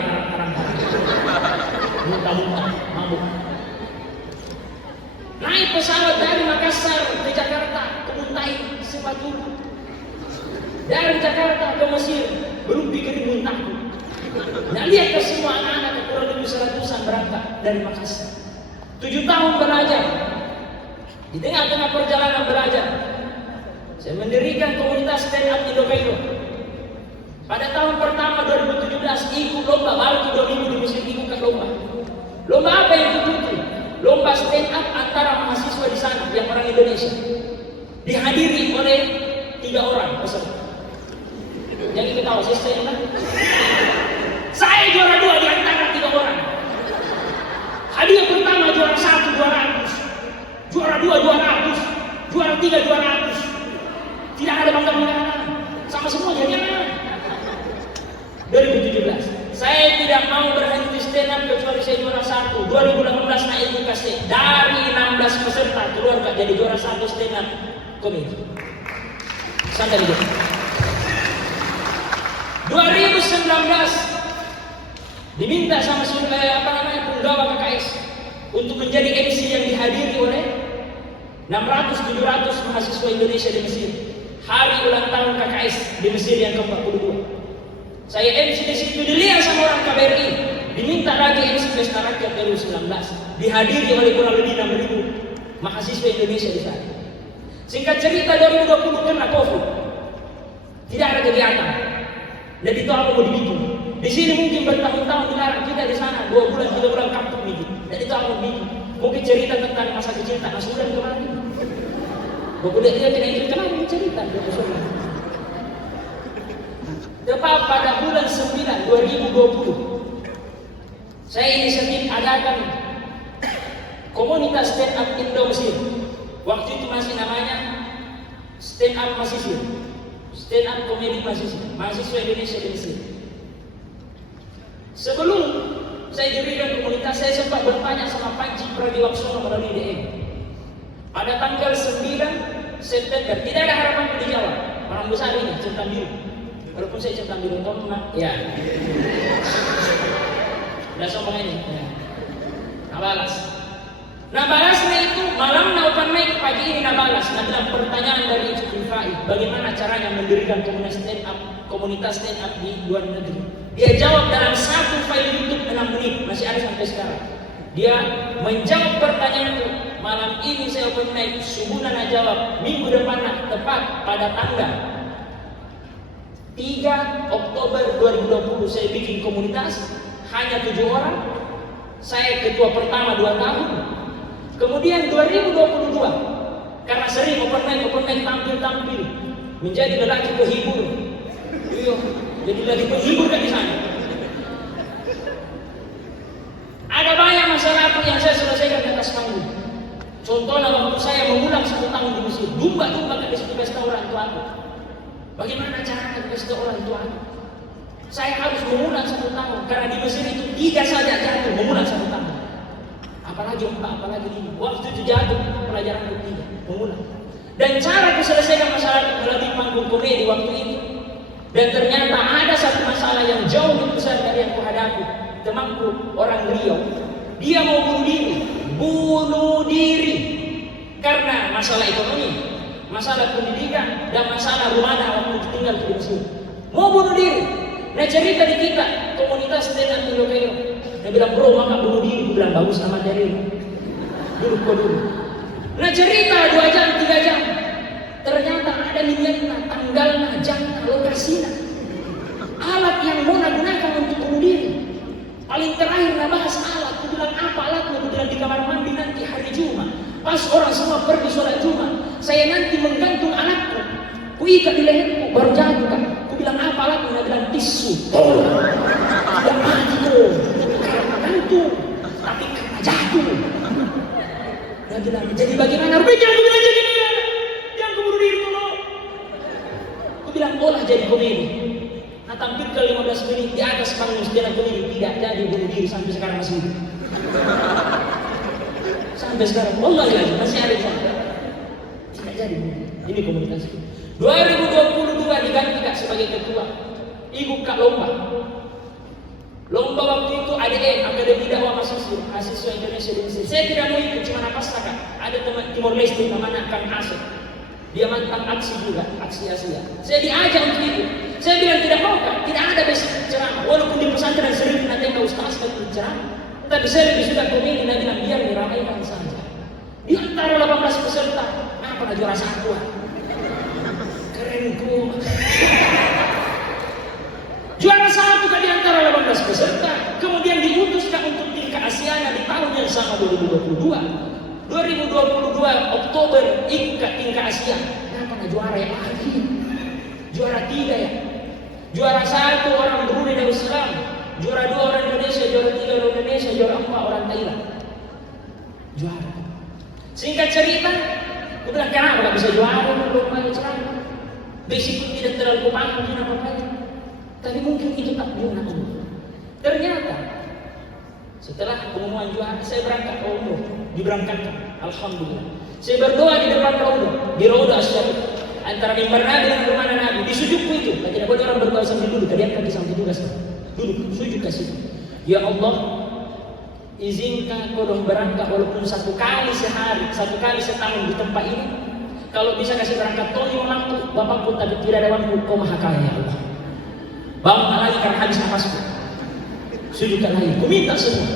Muntah, mabuk. Naik pesawat dari Makassar ke Jakarta, ke Muntai, sepatu. Dari Jakarta ke Mesir, belum pikirin muntahku. Nah lihat ke semua anak-anak kurang lebih 100-an berangkat dari Makassar. 7 tahun belajar. Di tengah-tengah perjalanan belajar, saya mendirikan komunitas stand up Indo Cairo. Pada tahun pertama 2017 ikut lomba, baru 2 minggu di Mesir ikut lomba. Lomba apa yang ikuti? Lomba stand up antara mahasiswa di sana yang orang Indonesia. Dihadiri oleh 3 orang peserta. Yang kita tahu saya juara 2 di antara 3 orang. Hadiah pertama juara 1 200, juara 2 200, juara 3 200. Tidak ada bangga-banggaan, sama semua jadinya. 2017, saya tidak mau berhenti stand up kecuali saya juara 1. 2018 naik UKC dari 16 peserta keluar jadi juara 1 stand up komedi. Santai dulu. 2019 diminta sama penggawa KKS untuk menjadi MC yang dihadiri oleh 600-700 mahasiswa Indonesia di Mesir. Hari ulang tahun KKS di Mesir yang ke-42. Saya MC di situ, dilihat sama orang KBRI, diminta lagi MC Pesta Rakyat 2019, dihadiri oleh kurang lebih 6.000 mahasiswa Indonesia di sana. Singkat cerita 2020 kena COVID, tidak ada kegiatan. Dan itu apa mau dibikin? Di sini mungkin bertahun-tahun dilarang, kita di sana 2 bulan 3 bulan kampung bikin. Dan itu apa bikin? Mungkin cerita tentang masa kecil tak Sudan kemarin. Bapak dia tidak ikut kemarin cerita Sudan. Tepat pada bulan 9 2020, saya inisiatif adakan komunitas stand up Indo Mesir. Waktu itu masih namanya stand up Masisir, stand up komedi Masisir, mahasiswa Indonesia di Mesir. Sebelum saya dirikan komunitas, saya sempat bertanya sama Panji Pragiwaksono melalui DM. Pada tanggal 9 September, tidak ada harapan dijawab. Orang besar ini centang biru. Walaupun saya centang biru tonton, ya. Udah sombong ini. Ya. Nah, balas. Nah, balasnya itu malam open mic pagi ini balas. Nah, dalam pertanyaan dari Icu Rifai, bagaimana caranya mendirikan komunitas stand up di luar negeri? Dia jawab dalam satu file YouTube 6 menit, masih ada sampai sekarang. Dia menjawab pertanyaan itu. Malam ini saya open mic, subuhnya jawab. Minggu depan tepat pada tanggal 3 Oktober 2020 saya bikin komunitas, hanya 7 orang. Saya ketua pertama 2 tahun. Kemudian 2022, karena sering open mic tampil, menjadi lelaki penghibur. Iya, jadi lelaki penghibur kan di sana. Ada banyak masalah yang saya selesaikan di atas panggung. Contohnya waktu saya mengulang 1 tahun di Mesir, domba-domba ke pesta orang tua aku. Bagaimana caranya ke pesta orang tua aku? Saya harus mengulang 1 tahun, karena di Mesir itu 3 saja jatuh mengulang 1 tahun. Apalagi 4, apalagi 5. Waktu itu jatuh pelajaran ketiga, mengulang. Dan cara selesaikan masalah itu melalui panggung komedi waktu itu. Dan ternyata ada satu masalah yang jauh lebih besar dari yang kuhadapi. Temanku orang Riau, dia mau bunuh diri karena masalah ekonomi, masalah pendidikan, dan masalah rumah waktu tinggal di Mesir. Mau bunuh diri. Nah, cerita di kita komunitas stand up Indo Cairo. Dia bilang, bro, maka bunuh diri. Dia bilang, bagus sama dari dulu. Nah, cerita 2 jam 3 jam, ternyata ada minatnya, tanggalnya, jamnya, lokasinya, alat yang mau gunakan untuk bunuh diri. Paling terakhir bahas alat. Aku bilang, apa alatnya? Aku bilang, di kamar mandi nanti hari Jumat, pas orang semua pergi sholat Jumat, saya nanti menggantung alatku, kuikat di leherku, baru jatuh kan. Aku bilang, apa alatnya? Dia bilang, tisu. Tidak mati tuh, gantung, tapi karena jatuh. Dia bilang, jadi bagaimana? Aku bilang, jadi bagaimana? Jangan bunuh diri dulu. Aku bilang, olah jadi komedi. Nah, tampil ke 15 menit di atas panggung stand up komedi, tidak jadi bunuh diri sampai sekarang masih hidup. Sampai sekarang, Allah lagi masih ada di sana. Tidak jadi bunuh diri. Ini komunitas itu. 2022 diganti Kak sebagai ketua. Ibu Kak Lomba waktu itu ADM, Akademi Dakwah Mahasiswa Indonesia di Mesir. Saya tidak mau ikut, cuma napas Kak. Ada teman Timor Leste namanya Kang Asep. Dia mantan aksi juga, aksi Asia. Saya diajak untuk itu. Saya bilang tidak mau Kak, tidak ada basic ceramah. Walaupun di pesantren sering nanti Kak Ustaz kan ceramah. Tapi saya lebih suka komedi dan bilang biar diramaikan saja. Di antara 18 peserta, kenapa juara 1? Keren tuh. Juara 1 kan di antara 18 peserta. Kemudian diutuskan untuk tingkat Asiana di tahun yang sama 2022. 2022 Oktober tingkat Asia. Kenapa juara yang lagi? Juara 3 ya. Juara 1 orang Brunei Darussalam. Juara 2 orang Indonesia, juara 3 orang Indonesia, juara 4 orang Thailand. Juara. Singkat cerita, aku bilang kenapa gak bisa juara belum banyak ceramah. Basic pun tidak terlalu paham apa-apa. Tapi mungkin itu takdirnya Allah. Ternyata setelah pengumuman juara, saya berangkat ke umroh, diberangkatkan, alhamdulillah. Saya berdoa di depan di Raudhah Asy-Syarif, antara mimbar Nabi dan rumah Nabi. Di sujudku itu, tidak boleh orang berdoa sambil duduk, kalian kan bisa duduk duduk, sujud ke situ. Ya Allah, izinkan kau dong berangkat walaupun 1 kali sehari, 1 kali setahun di tempat ini. Kalau bisa kasih berangkat tol 5 waktu, bapakku tapi tidak ada waktu, kau maha kaya ya Allah. Bangun lagi karena habis nafasku. Sujudkan lagi, ku minta semua.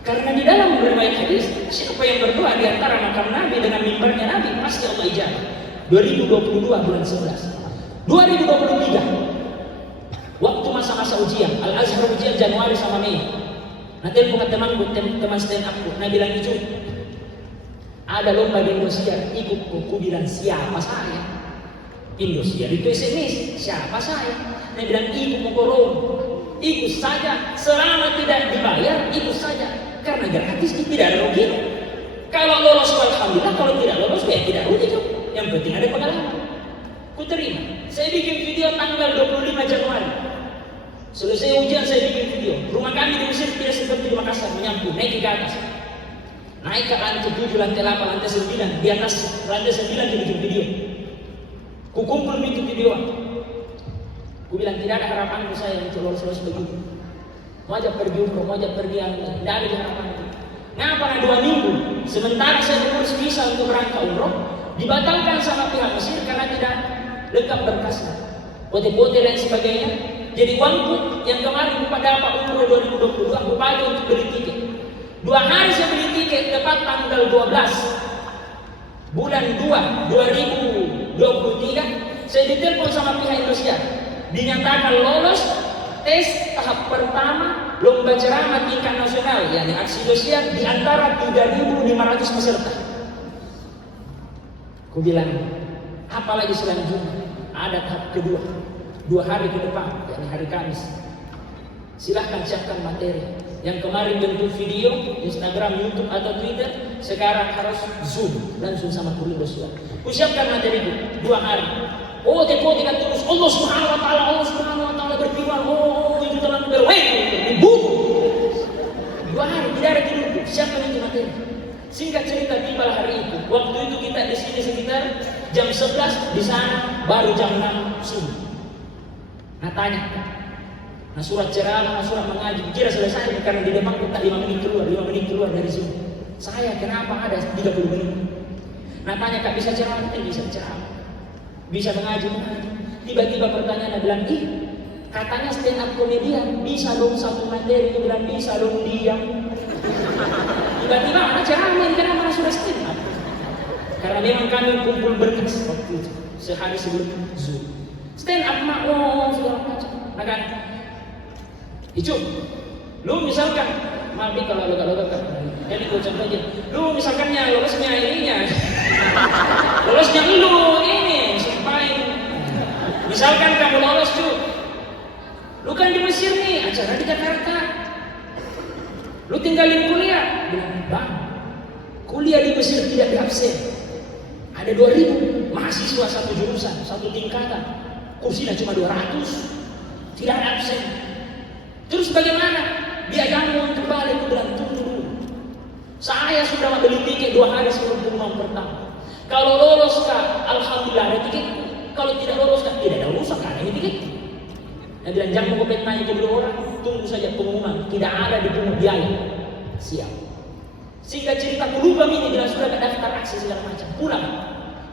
Karena di dalam riwayat hadis, siapa yang berdoa di antara makam Nabi dengan mimbarnya Nabi, pasti Allah ijabah. 2022 bulan 11. 2023 Waktu masa-masa ujian, Al-Azhar ujian Januari sama Mei. Nah telepon temanku, teman stand upku, nah bilang itu ada lomba di Indosiar, ikut. Aku bilang siapa saya? Indosiar itu SMS, siapa saya? Nah bilang ikut Mokorong, ikut saja, selama tidak dibayar, ikut saja, karena gratis tidak ada rugi. Kalau lolos alhamdulillah, kalau tidak lolos ya tidak rugi tuh. Yang penting ada pengalaman. Ku terima. Saya bikin video tanggal 25 Januari. Selesai ujian saya bikin video. Rumah kami di Mesir tidak seperti di Makassar, menyambung, naik ke atas. Naik ke lantai 7, lantai 8, lantai 9. Di atas lantai 9 dibikin video. Ku kumpul bikin video. Ku bilang tidak ada harapan saya untuk lolos begitu. Mau aja pergi umroh, mau aja pergi yang tidak ada harapan itu. Ngapa 2 minggu? Sementara saya mengurus visa untuk berangkat umroh, dibatalkan sama pihak Mesir karena tidak lengkap berkasnya, foto-foto dan sebagainya. Jadi uangku yang kemarin pada dapat umroh 2022 aku pakai untuk beli tiket. 2 hari saya beli tiket tepat tanggal 12 bulan 2 2023. Saya ditelepon sama pihak Indonesia, dinyatakan lolos tes tahap pertama lomba ceramah tingkat nasional, yakni aksi Indonesia di antara 3.500 peserta. Aku bilang, apalagi selanjutnya ada tahap kedua, 2 hari ke depan, yakni hari Kamis. Silahkan siapkan materi. Yang kemarin bentuk video, Instagram, YouTube atau Twitter, sekarang harus Zoom langsung sama Kurindo Siap. Ku siapkan materi itu 2 hari. Oh, teko tidak terus. Allah Subhanahu wa taala berfirman, oh itu telah dibunuh. 2 hari tidak ada tidur. Siapkan itu materi. Singkat cerita tiba hari itu. Waktu itu kita di sini sekitar jam 11, di sana baru jam 6 subuh. Nah tanya, nah surat ceramah, surat mengaji, kira selesai karena di depan kita 5 menit keluar dari sini. Saya kenapa ada 30 menit? Nah tanya, Kak bisa ceramah? Bisa ceramah. Bisa mengaji. Tiba-tiba pertanyaan bilang, katanya stand up komedian, bisa dong satu materi? Dia bilang, bisa dong diam. Tiba-tiba ada ceramah, kenapa sudah stand up? Karena memang kami kumpul berkas waktu itu, sehari sebelum Zoom. Stand up segala macam. Nah kan, Icu, lu misalkan, maaf nih kalau logat-logat kan, ini gue contoh aja. Lu misalkannya lolosnya ininya, lolosnya lu ini, sampai. Misalkan kamu lolos cu, lu kan di Mesir nih, acara di Jakarta. Lu tinggalin kuliah, bilang bang, kuliah di Mesir tidak diabsen. Ada 2.000 mahasiswa satu jurusan, satu tingkatan, kursinya cuma 200, tidak ada absen. Terus bagaimana? Biayamu untuk balik, aku bilang tunggu dulu. Saya sudah beli tiket 2 hari sebelum pengumuman pertama. Kalau lolos kak, alhamdulillah ada tiket. Kalau tidak lolos kak, tidak ada urusan kak, ini tiket. Dia bilang jangan mau tanya ke 2 orang, tunggu saja pengumuman. Tidak ada dipungut biaya. Siap. Singkat cerita, aku lupa ini bilang sudah daftar aksi segala macam. Pulang.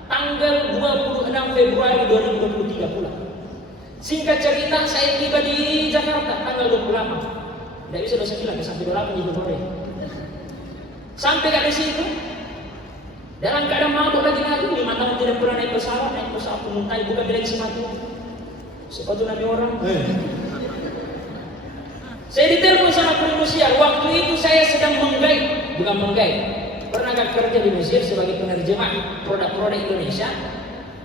Tanggal 26 Februari 2023 pulang. Singkat cerita, saya tiba di Jakarta tanggal 28. Tidak bisa dosa bilang, sampai 28 di sore. Sampai di situ, dalam keadaan mabuk lagi 5 tahun tidak pernah naik pesawat pemuntai, bukan bilang semati. Sepatu nabi orang. Saya ditelepon sama Indonesia. Waktu itu saya sedang menggait. Pernah kerja di Mesir sebagai penerjemah produk-produk Indonesia.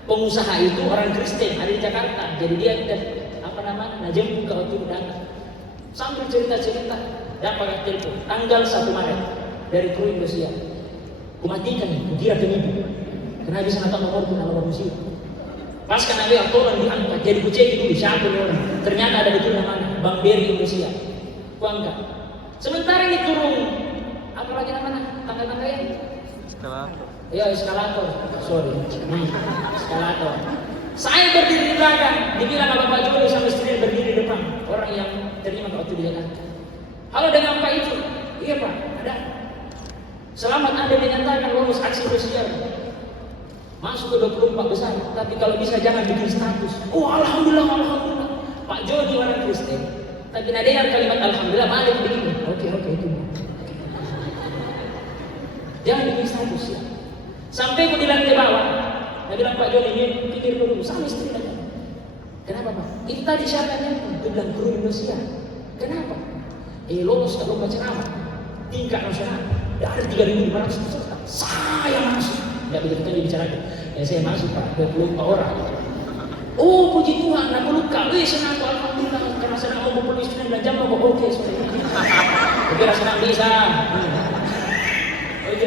Pengusaha itu orang Kristen ada di Jakarta. Jadi dia jemput ke waktu datang. Sambil cerita-cerita, dapat telepon tanggal 1 Maret dari kru Indonesia. Kumatikan nih, kukira penipu. Karena bisa nonton nomor musik. Pas kan ada aturan diangkat, jadi kucek dulu siapa nih orang. Ternyata ada betul namanya Bang Beri Indonesia. Kuangkat. Sementara ini turun apa lagi namanya? Tangga-tangga ini? Eskalator. Ya eskalator. Sorry. Eskalator. Saya berdiri di belakang, dibilang sama Pak Joni sama istri berdiri di depan. Orang yang terima waktu di Jakarta. Halo dengan Pak Icu. Iya Pak, ada. Selamat Anda dinyatakan lolos aksi sosial. Masuk ke 24 besar, tapi kalau bisa jangan bikin status. Oh alhamdulillah. Pak Joni orang Kristen, tapi ada yang kalimat alhamdulillah balik begini. Oke itu. Jangan bikin status ya. Sampai aku di lantai bawah, dia bilang Pak Joni ini pikir dulu sama istri aja. Kenapa Pak? Itu tadi siapa yang nelpon? Dia bilang guru Indonesia. Kenapa? Lolos ke lomba ceramah tingkat nasional. Ada 3.500 peserta. Saya masuk. Tidak begitu tadi bicarakan. Ya saya masuk Pak, 24 orang. Oh puji Tuhan, nak luka. Senang aku alhamdulillah. Karena senang mau berpuluh istri dan jam mau oke. Kira senang bisa. Oke.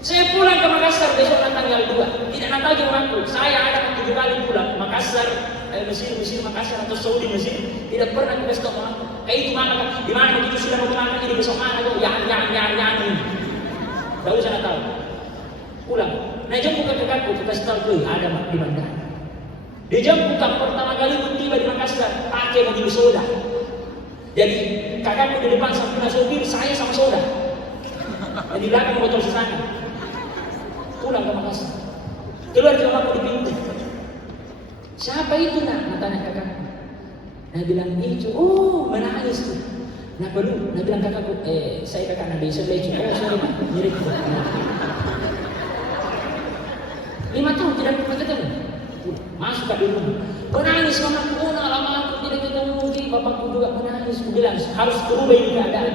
Saya pulang ke Makassar besok tanggal 2. Tidak nak lagi waktu. Saya ada 7 kali pulang Makassar, Mesir Makassar atau Saudi Mesir. Tidak pernah ke pesta orang. Kayak itu mana kan? Di mana begitu sudah mau pulang jadi besok mana tuh? Yang. Tahu saya tahu. Pulang. Nah jemput ke kakakku, kita kasih tahu ada di bandara. Dia jemput pertama kali tiba di Makassar pakai mobil soda. Jadi kakakku di depan samping sopir, saya sama soda. Dan di belakang botol sesana. Pulang ke Makassar. Keluar ke rumahku di pintu. Siapa itu nak? Tanya kakakku. Nah bilang itu, menangis tuh. Nah perlu, nah bilang kakakku, saya kakak Nabi sebelah itu. Sorry Pak, mirip. 5 tahun tidak pernah ketemu. Masuk ke rumah. Menangis mamaku, lama aku tidak ketemu lagi. Bapakku juga menangis. Aku bilang harus berubah ini keadaan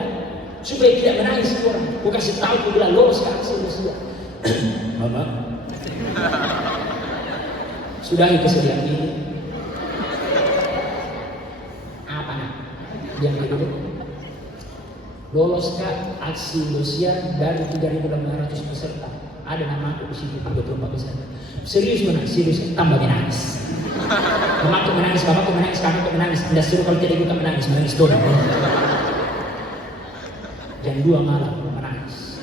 supaya tidak menangis orang. Aku kasih tahu, aku bilang lolos ke aksi Indonesia. Mama, sudahi kesedihan ini. Apa nak? Yang kedua, lolos ke aksi Indonesia dari 3.600 peserta. Ada nama aku di situ 24 peserta. Serius mana? Serius. Tambah menangis. Mamaku menangis, bapakku menangis, kakakku menangis. Anda suruh kalau tidak ikut menangis doang. Jam 2 malam menangis.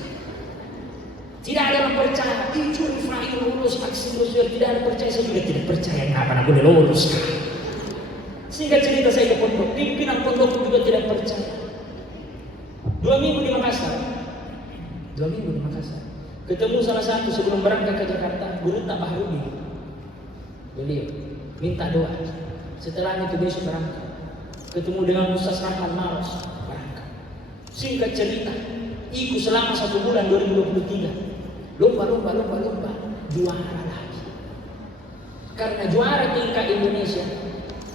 Tidak ada yang percaya. Curi Fahil lulus aksi Indonesia. Tidak ada percaya. Saya juga tidak percaya. Kenapa nak boleh lulus? Sehingga cerita saya ke pondok. Pimpinan pondok juga tidak percaya. 2 minggu di Makassar. Ketemu salah satu sebelum berangkat ke Jakarta, Guru Tak Baharudin. Beliau minta doa. Setelah itu besok berangkat. Ketemu dengan Ustaz Rahman Maros, berangkat. Singkat cerita, ikut selama 1 bulan 2023. Lomba, juara lagi. Karena juara tingkat Indonesia,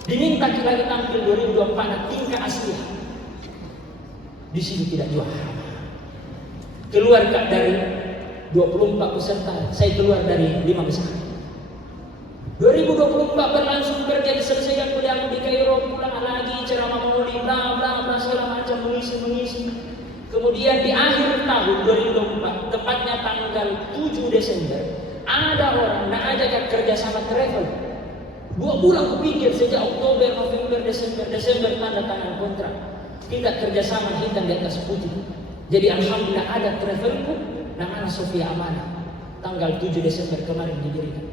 diminta lagi tampil 2024 tingkat Asia. Di sini tidak juara. Keluar dari 24 peserta, saya keluar dari 5 besar. 2024 berlangsung berjalan, selesai kuliah di Kairo, pulang lagi ceramah maulid, bla segala macam mengisi. Kemudian di akhir tahun 2024, tepatnya tanggal 7 Desember, ada orang nak ajak kerja sama travel. 2 bulan kupikir sejak Oktober, November, Desember tanda tangan kontrak. Kita kerjasama hitam di atas putih. Jadi alhamdulillah ada travelku namanya Sofia Amanah. Tanggal 7 Desember kemarin didirikan.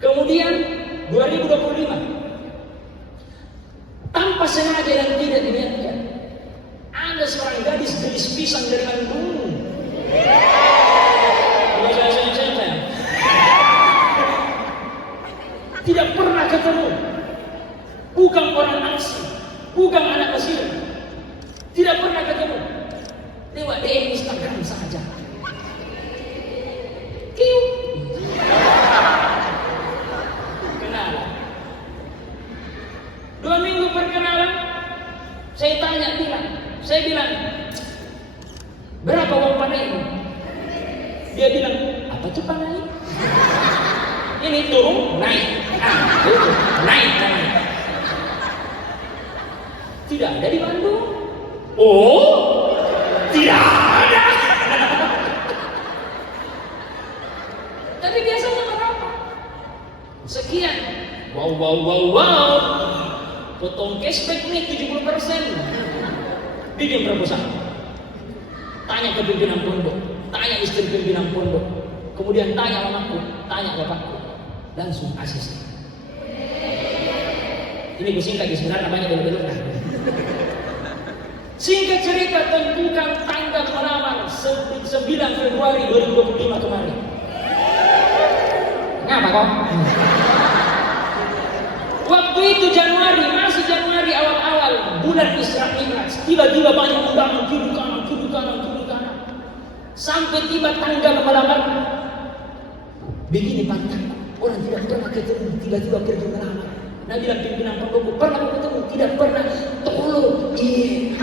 Kemudian 2025 tanpa sengaja dan tidak diniatkan ada seorang gadis gelis pisang dari Bandung. Saya tidak pernah ketemu. Bukan orang aksi, bukan anak Mesir. Tidak pernah ketemu. Lewat DM Instagram saja. Kenalan. 2 minggu perkenalan. Saya bilang, berapa uang panai ini? Dia bilang, apa tuh panai? Ini turun, naik. Naik. Tidak ada di Bandung. Oh, tidak ada. Tapi biasanya berapa? Sekian. Wow. Potong cashback nih 70%. Bikin proposal. Tanya ke pimpinan pondok, tanya istri pimpinan pondok, kemudian tanya anakku, tanya bapakku, langsung ACC. Ini gue singkat, sebenarnya namanya belum-belum. Singkat cerita, tentukan tanggal melamar 9 Februari 2025 kemarin. Ngapa kau? Waktu itu masih Januari awal-awal bulan Isra Mi'raj. Tiba-tiba banyak undangan kiri kanan. Sampai tiba tanggal melamar. Begini pantang. Orang tidak pernah ketemu, tiba-tiba pergi melamar. Nah bilang pimpinan pendopo, pernah ketemu? Tidak pernah. Tolong, iya.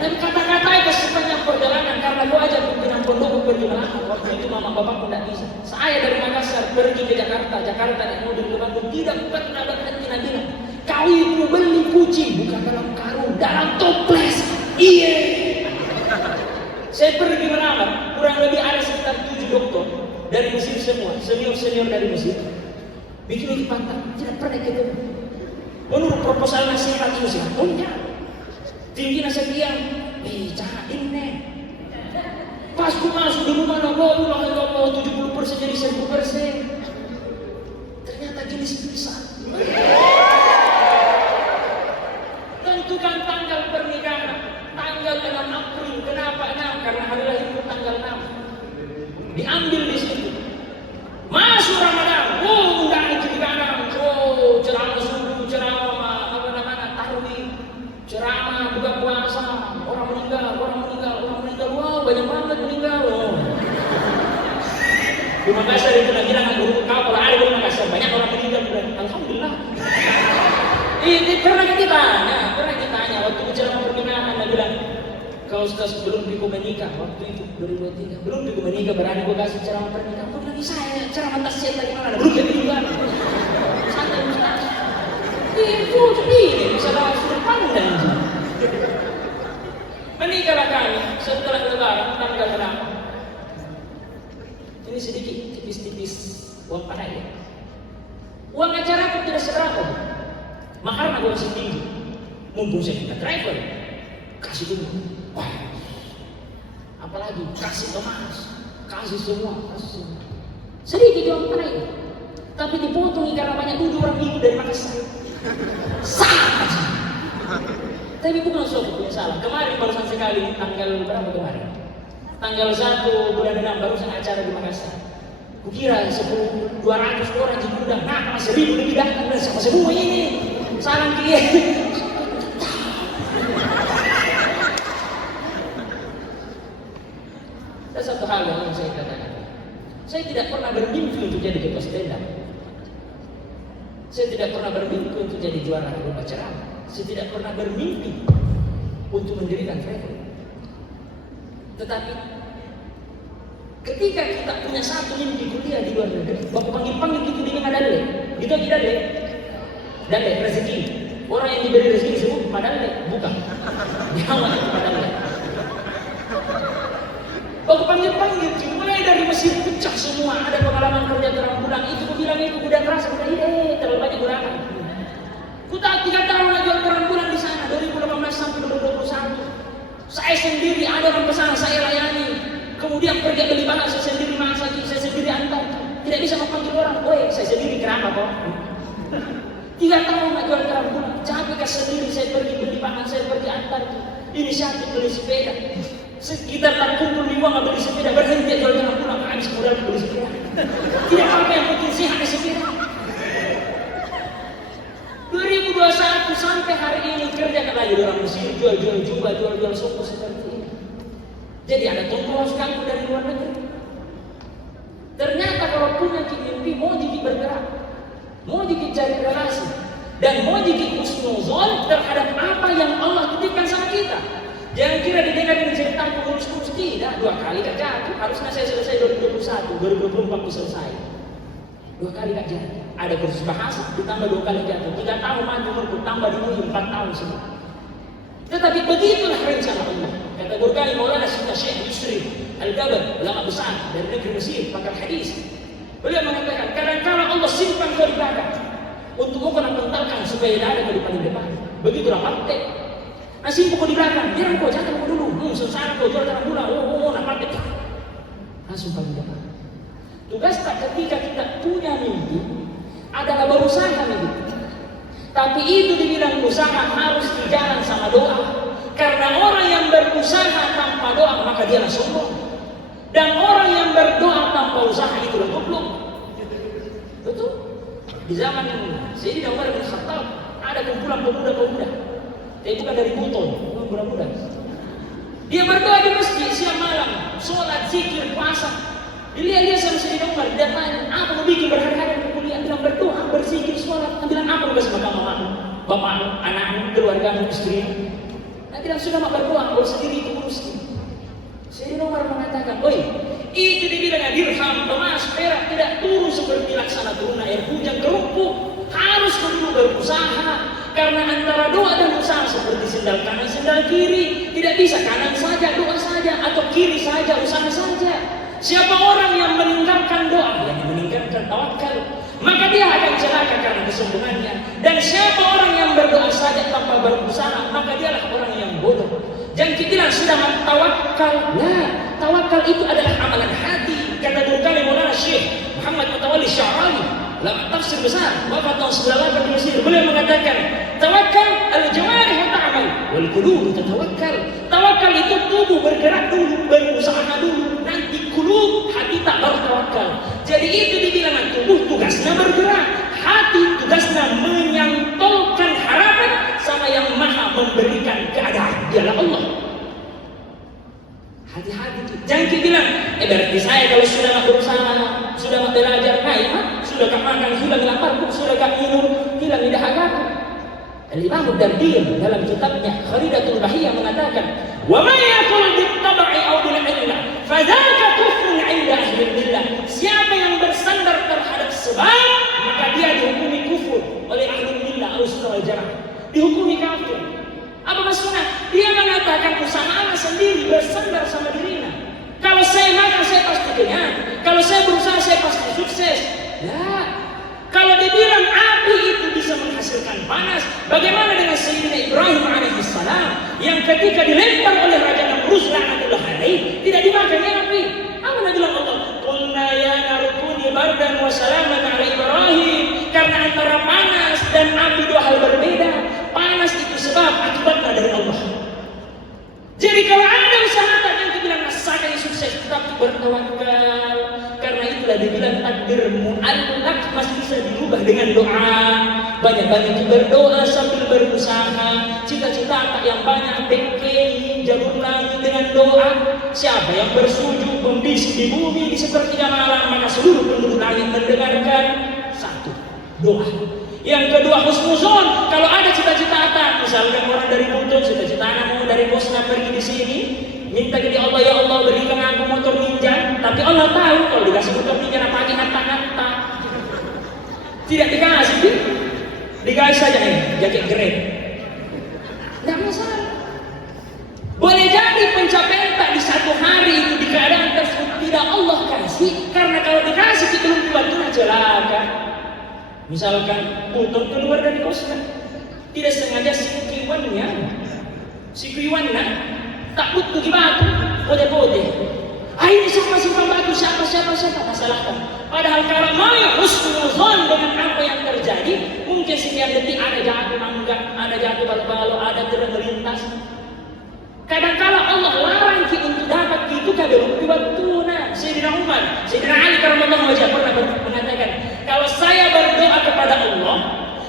Dan kata-kata itu sepanjang perjalanan karena gua aja pimpinan pendopo pergi melamar. Waktu itu mama bapak tidak bisa. Saya dari Makassar pergi ke Jakarta naik mobil ke Bandung, tidak pernah berhenti. Nah bilang, kau itu beli kucing bukan dalam karung, dalam toples. Iya. Saya pergi melamar, kurang lebih ada sekitar 7 dokter dari Mesir semua, senior dari Mesir. Bikin pantang, tidak pernah ketemu. Menurut proposal nasihat itu sih, oh iya. Tinggi sekian, cain nih. Pas ku masuk di rumah nago, Allah 70% jadi 100%. Ternyata jenis bisa. Tentukan tanggal pernikahan, tanggal 6 April. Kenapa 6? Karena hari lahirku tanggal 6. Diambil di situ. Masuk Ramadan, undangan di kanan, ceramah subuh, ceramah tarawih, ceramah buka puasa, orang meninggal, wow banyak banget meninggal. Di Makassar itu lagi bilang guru kau kalau ada di Makassar banyak orang meninggal, alhamdulillah. Ini pernah ditanya waktu bicara pernikahan, dia bilang kau sebelum Biku menikah waktu itu 2023 belum Biku menikah berani gua kasih ceramah pernikahan. Kau lagi saya ceramah tasya dari mana? Belum jadi juga. Santai Ustaz. Itu ini bisa sudah pandang. Menikahlah kami setelah lebaran tanggal 6. Ini sedikit tipis-tipis uang padanya. Uang acara aku tidak seberapa. Maharnya gue masih tinggi. Mumpung saya kita driver, kasih dulu. Wah, apalagi kasih emas, kasih semua. Sedikit uang padanya. Tapi dipotong karena banyak 7 orang minggu dari Makassar. Sangat. Tapi bukan suatu punya salah. Kemarin barusan sekali tanggal berapa kemarin? Tanggal 1 bulan 6 barusan acara di Makassar. Kukira 200 orang diundang. Nah, 1.000 lebih datang dan sama semua ini. Salam dia. Ada satu hal yang saya katakan. Saya tidak pernah bermimpi untuk jadi ketua stand up. Saya tidak pernah bermimpi untuk jadi juara lomba ceramah. Saya tidak pernah bermimpi untuk mendirikan travel. Tetapi ketika kita punya satu mimpi kuliah di luar negeri, bapak panggil gitu dengan adalah, gitu tidak deh. Dan rezeki. Orang yang diberi rezeki disebut padahal bukan. Jangan itu padahal. Bapak panggil mulai dari Mesir pecah semua. Ada pengalaman kerja terang bulan itu. Aku bilang itu udah keras, udah terlalu banyak gerakan. Ku tak 3 tahun aja terang bulan di sana 2018 sampai 2021. Saya sendiri ada orang kesana saya layani. Kemudian pergi beli barang saya sendiri masak, saya sendiri antar. Tidak bisa memanggil orang. Woi, saya sendiri kenapa kok? 3 tahun aja terang bulan. Capek sendiri saya pergi beli barang, saya pergi antar. Inisiatif beli sepeda. Sekitar tak kumpul di uang beli sepeda berhenti jual terang bulan habis modal beli sepeda. Tidak apa yang mungkin sih ada sepeda. 2021 sampai hari ini kerja lagi orang Mesir jual juga jual soko seperti ini. Jadi ada tongkol sekali dari luar negeri. Ternyata kalau punya mimpi mau dikit bergerak, mau dikit cari relasi, dan mau dikit husnuzon terhadap apa yang Allah titipkan sama kita. Jangan kira didengar cerita pengurus-pengurus tidak. 2 kali gak jatuh. Harusnya saya selesai 2021, 2024 bisa selesai. 2 kali gak jatuh. Ada kursus bahasa, ditambah 2 kali jatuh. 3 tahun maju bertambah di UI 4 tahun semua. Tetapi begitulah rencana Allah. Kata Gurkai Maulana Syekh Yusri Al-Gabar, ulama besar dari negeri Mesir, pakar hadis. Beliau mengatakan, kadang-kadang Allah simpan kau di belakang untuk kau menentalkan supaya tidak ada kau di paling depan. Begitulah praktek. Nah simpan kau di belakang, biar kau jatuh kau dulu. Selesai kau jual tanah bulan, nah praktek. Langsung paling depan. Tugas tak ketika kita punya mimpi adalah berusaha mimpi. Tapi itu dibilang usaha harus dijalan sama doa. Karena orang yang berusaha tanpa doa maka dia sombong. Dan orang yang berdoa tanpa usaha itu goblok. Betul? Di zaman Sayyidina Umar bin Khattab ada kumpulan pemuda-pemuda. Tapi bukan dari Buton, pemuda-pemuda. Dia berdoa di masjid siang malam, sholat, zikir, puasa. Dilihat-lihat sama Sayyidina Umar, dia tanya, apa mau bikin berhari-hari kuliah? Bilang berdoa, berzikir, sholat. Dia bilang apa tugas mamamu, bapakmu, anakmu, keluargamu, istrimu? Dia bilang sudah mak berdoa, kalau sendiri itu urusnya. Sayyidina Umar mengatakan, oi, itu dibilang dirham, emas, perak tidak turun seperti laksana turun air hujan kerupuk. Harus dulu berusaha. Karena antara doa dan usaha seperti sendal kanan, sendal kiri. Tidak bisa kanan saja, doa saja, atau kiri saja, usaha saja. Siapa orang yang meninggalkan doa, yang meninggalkan tawakal, maka dia akan celaka karena kesombongannya. Dan siapa orang yang berdoa saja tanpa berusaha, maka dialah orang yang bodoh. Jangan kita bilang sudah tawakal. Nah, tawakal itu adalah amalan hati. Kata guru kami Maulana Syekh Muhammad Mutawalli Sya'rani, ulama tafsir besar, wafat tahun 98 di Mesir. Beliau mengatakan, tawakal al-jawarih ta'mal wal qulub tatawakkal. Tawakal itu tubuh bergerak dulu, berusaha dulu, nanti qulub, hati tak bertawakal. Jadi itu dibilang tubuh tugasnya bergerak, hati tugasnya menyantolkan harapan sama yang maha memberikan keadaan, dialah Allah. Hati-hati, jangan kita bilang, berarti saya kalau sudah nak berusaha, sudah nak belajar, sudah kak makan, sudah melapar, sudah kak minum, hilang tidak agak. Al-Imam Ad-Dardir dalam kitabnya Kharidatul Bahiyah mengatakan, wa may yaqul bit-tab'i aw bil-'illah fadzaka kufrun 'inda ahli billah. Siapa yang bersandar terhadap sebab, maka dia dihukumi kufur oleh ahli billah al-sunnah wal jamaah. Dihukumi kafir. Apa maksudnya? Dia mengatakan usaha sendiri bersandar sama dirinya. Kalau saya makan saya pasti kenyang. Kalau saya berusaha saya pasti sukses. Ya. Kalau dibilang api itu bisa menghasilkan panas, bagaimana dengan Sayyidina Ibrahim alaihissalam yang ketika dilempar oleh Raja Namrud laknatullah alaih tidak dimakan api? Apa yang bilang Allah? Qulna ya narukuni bardan wa salaman ala Ibrahim. Karena antara panas dan api dua hal berbeda. Panas itu sebab akibatnya dari Allah. Jadi kalau ada usaha yang dibilang saya sukses, tetap bertawakal. Karena itulah dibilang takdir mu'allaq masih bisa dirubah dengan doa. Banyak-banyak berdoa sambil berusaha. Cita-cita yang banyak bengkeli jalur langit dengan doa. Siapa yang bersujud membisik di bumi di sepertiga malam, maka seluruh penduduk langit mendengarkan. Satu, doa. Yang kedua husnuzon, kalau ada cita-cita apa, misalkan orang dari Buntut, cita-cita anak mau dari Bosna pergi di sini, minta ke Allah, ya Allah berikan aku motor ninja, tapi Allah tahu kalau dikasih motor ninja apa lagi kata-kata, tidak dikasih, dikasih saja jaket grade, tidak masalah. Boleh jadi pencapaian tak di satu hari itu di keadaan tersebut tidak Allah kasih, karena kalau dikasih kita belum dibantu celaka. Misalkan motor keluar dari kosnya, tidak sengaja si kiwannya tak butuh di batu, kode-kode. Ini semua simpang batu siapa masalahkan. Padahal kalau mau husnuzon dengan apa yang terjadi, mungkin sekian detik ada jatuh mangga, ada jatuh balu-balu, ada terlintas. Kadang-kala Allah larang kita untuk dapat itu kadang waktu Sayyidina Umar, Sayyidina Ali karramallahu wajhahu pernah mengatakan, kalau saya berdoa kepada Allah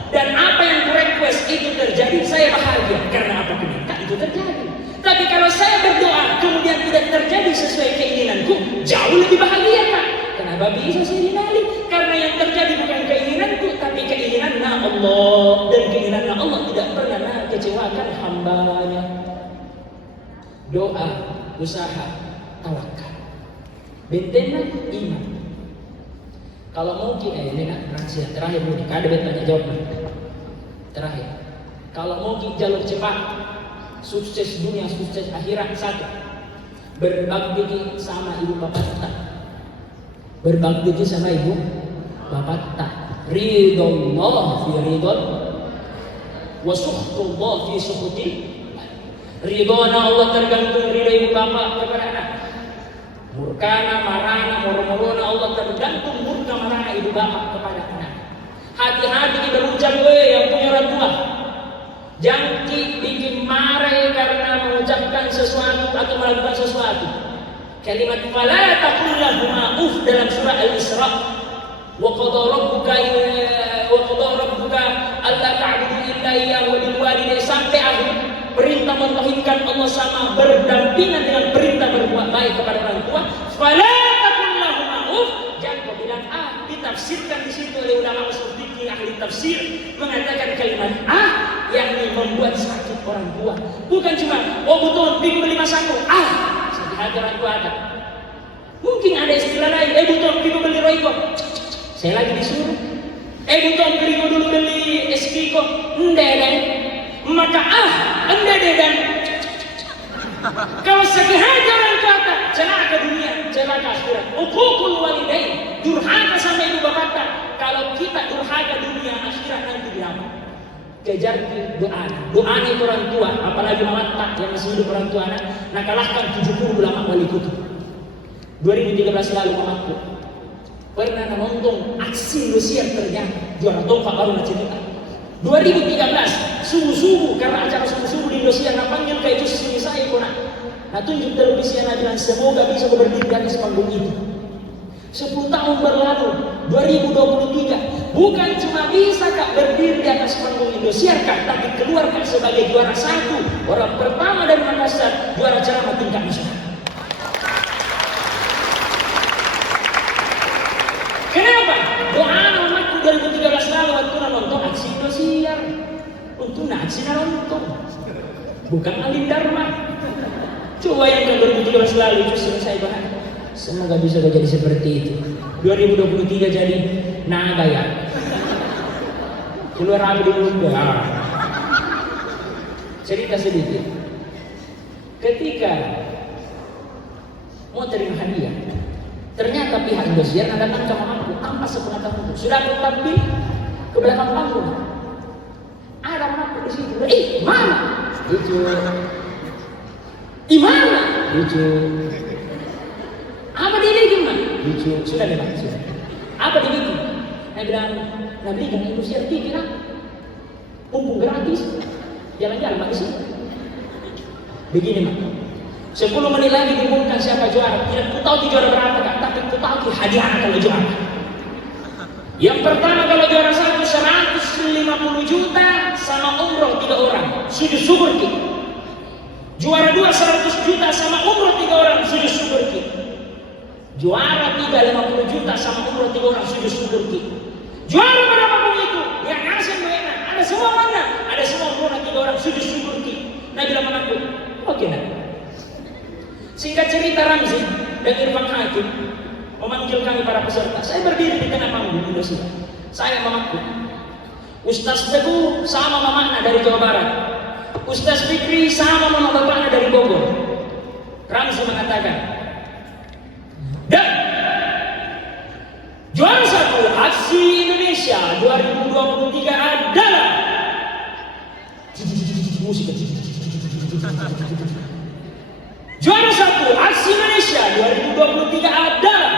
dan apa yang ku request itu terjadi, saya bahagia karena apa ku minta itu terjadi. Tapi kalau saya berdoa kemudian tidak terjadi sesuai keinginanku, jauh lebih bahagia kan? Kenapa bisa Sayyidina Ali? Karena yang terjadi bukan keinginanku, tapi keinginan Allah, dan keinginan Allah tidak pernah kecewakan hambanya. Doa, usaha, tawakal. Bentena iman. Kalau mau ini kan rahasia terakhir nih, kada tanya jawab terakhir. Kalau mau jalur cepat, sukses dunia, sukses akhirat, satu, berbakti sama ibu bapak kita. Berbakti sama ibu bapak kita. Ridullah fi ridul, wa sukhtullah fi sukhti. Ridona Allah tergantung ridho ibu bapak kepada anak. Murkana, marana, murmuruna Allah tergantung murka marana ibu bapak kepada anak. Hati-hati kita berucap yang punya orang tua. Jangan bikin marah karena mengucapkan sesuatu atau melakukan sesuatu. Kalimat fala taqul lahuma uf dalam surah Al-Isra. Wa qada rabbuka alla ta'budu illa iyyahu wa bil walidayni sampai akhir. Perintah mentauhidkan Allah sama berdampingan dengan perintah berbuat baik kepada orang tua. Fala taqul lahuma ahli tafsir mengatakan kalimat yakni membuat sakit orang tua. Bukan cuma, oh betul, bingung beli masaku, sakit hati orang tua ada. Mungkin ada istilah lain, betul, bingung beli roiko, saya lagi disuruh. Betul, bingung dulu beli SP kok, maka anda dan kalau sakit hati orang tua tak, celaka dunia, celaka akhirat. Uququl walidain, durhaka sama ibu bapak tak. Kalau kita durhaka dunia akhirat nanti diapa? Kejar doa itu orang tua, apalagi mama tak yang masih hidup orang tua anak. Nah kalahkan 70 ulama wali kutub. 2013 lalu mamaku pernah nonton aksi Indosiar ternyata juara Tofa baru cerita. 2013 subuh-subuh karena acara subuh-subuh di Indosiar panggil ke itu sini saya pun nah tunjuk televisi yang bilang semoga bisa berdiri di atas panggung itu. 10 tahun berlalu 2023 bukan cuma bisa Kak berdiri di atas panggung Indosiar Kak, tapi keluar Kak sebagai juara 1 orang pertama dari Makassar juara ceramah tingkat nasional. Kenapa? Doa mamaku 2013 lalu waktu nonton aksi Indosiar. Untuk aksi nonton. Bukan Alim Dharma. Coba yang 2013 lalu itu selesai banget. Semoga bisa jadi seperti itu. 2023 jadi naga ya. Keluar api dulu cerita sedikit. Ketika mau terima hadiah, ternyata pihak Indosiar datang ke mamaku tanpa sepengetahuan itu. Sudah aku tampil ke belakang panggung. Ada mamaku di situ. Mana? Itu. Mana? Itu. Apa dia bikin? Itu. Sudah lewat. Sudah. Apa dia bikin? Saya bilang, nanti kan Indosiar bikin mumpung gratis. Jalan-jalan di sini. Begini mak. 10 menit lagi diumumkan siapa juara. Tidak ku tahu juara berapa Kak, tapi ku tahu hadiah kalau juara. Yang pertama kalau juara 1 150 juta sama umroh 3 orang. Sujud syukur kita. Juara 2 100 juta sama umroh 3 orang. Sujud syukur kita. Juara 3 50 juta sama umroh 3 orang. Sujud syukur kita. Juara berapapun itu yang ngasih enak. Ada semua mana? Ada semua umroh 3 orang. Sujud syukur kita. Nah bilang anakku, oke nak. Singkat cerita Ramzi dan Irfan Hakim memanggil kami para peserta. Saya berdiri di tengah panggung Indonesia. Saya mamaku. Ustaz Teguh sama mamanya dari Jawa Barat. Ustaz Fikri sama mama bapaknya dari Bogor. Ramzi mengatakan, dan juara 1 aksi Indonesia 2023 adalah musik. Juara 1 aksi Indonesia 2023 adalah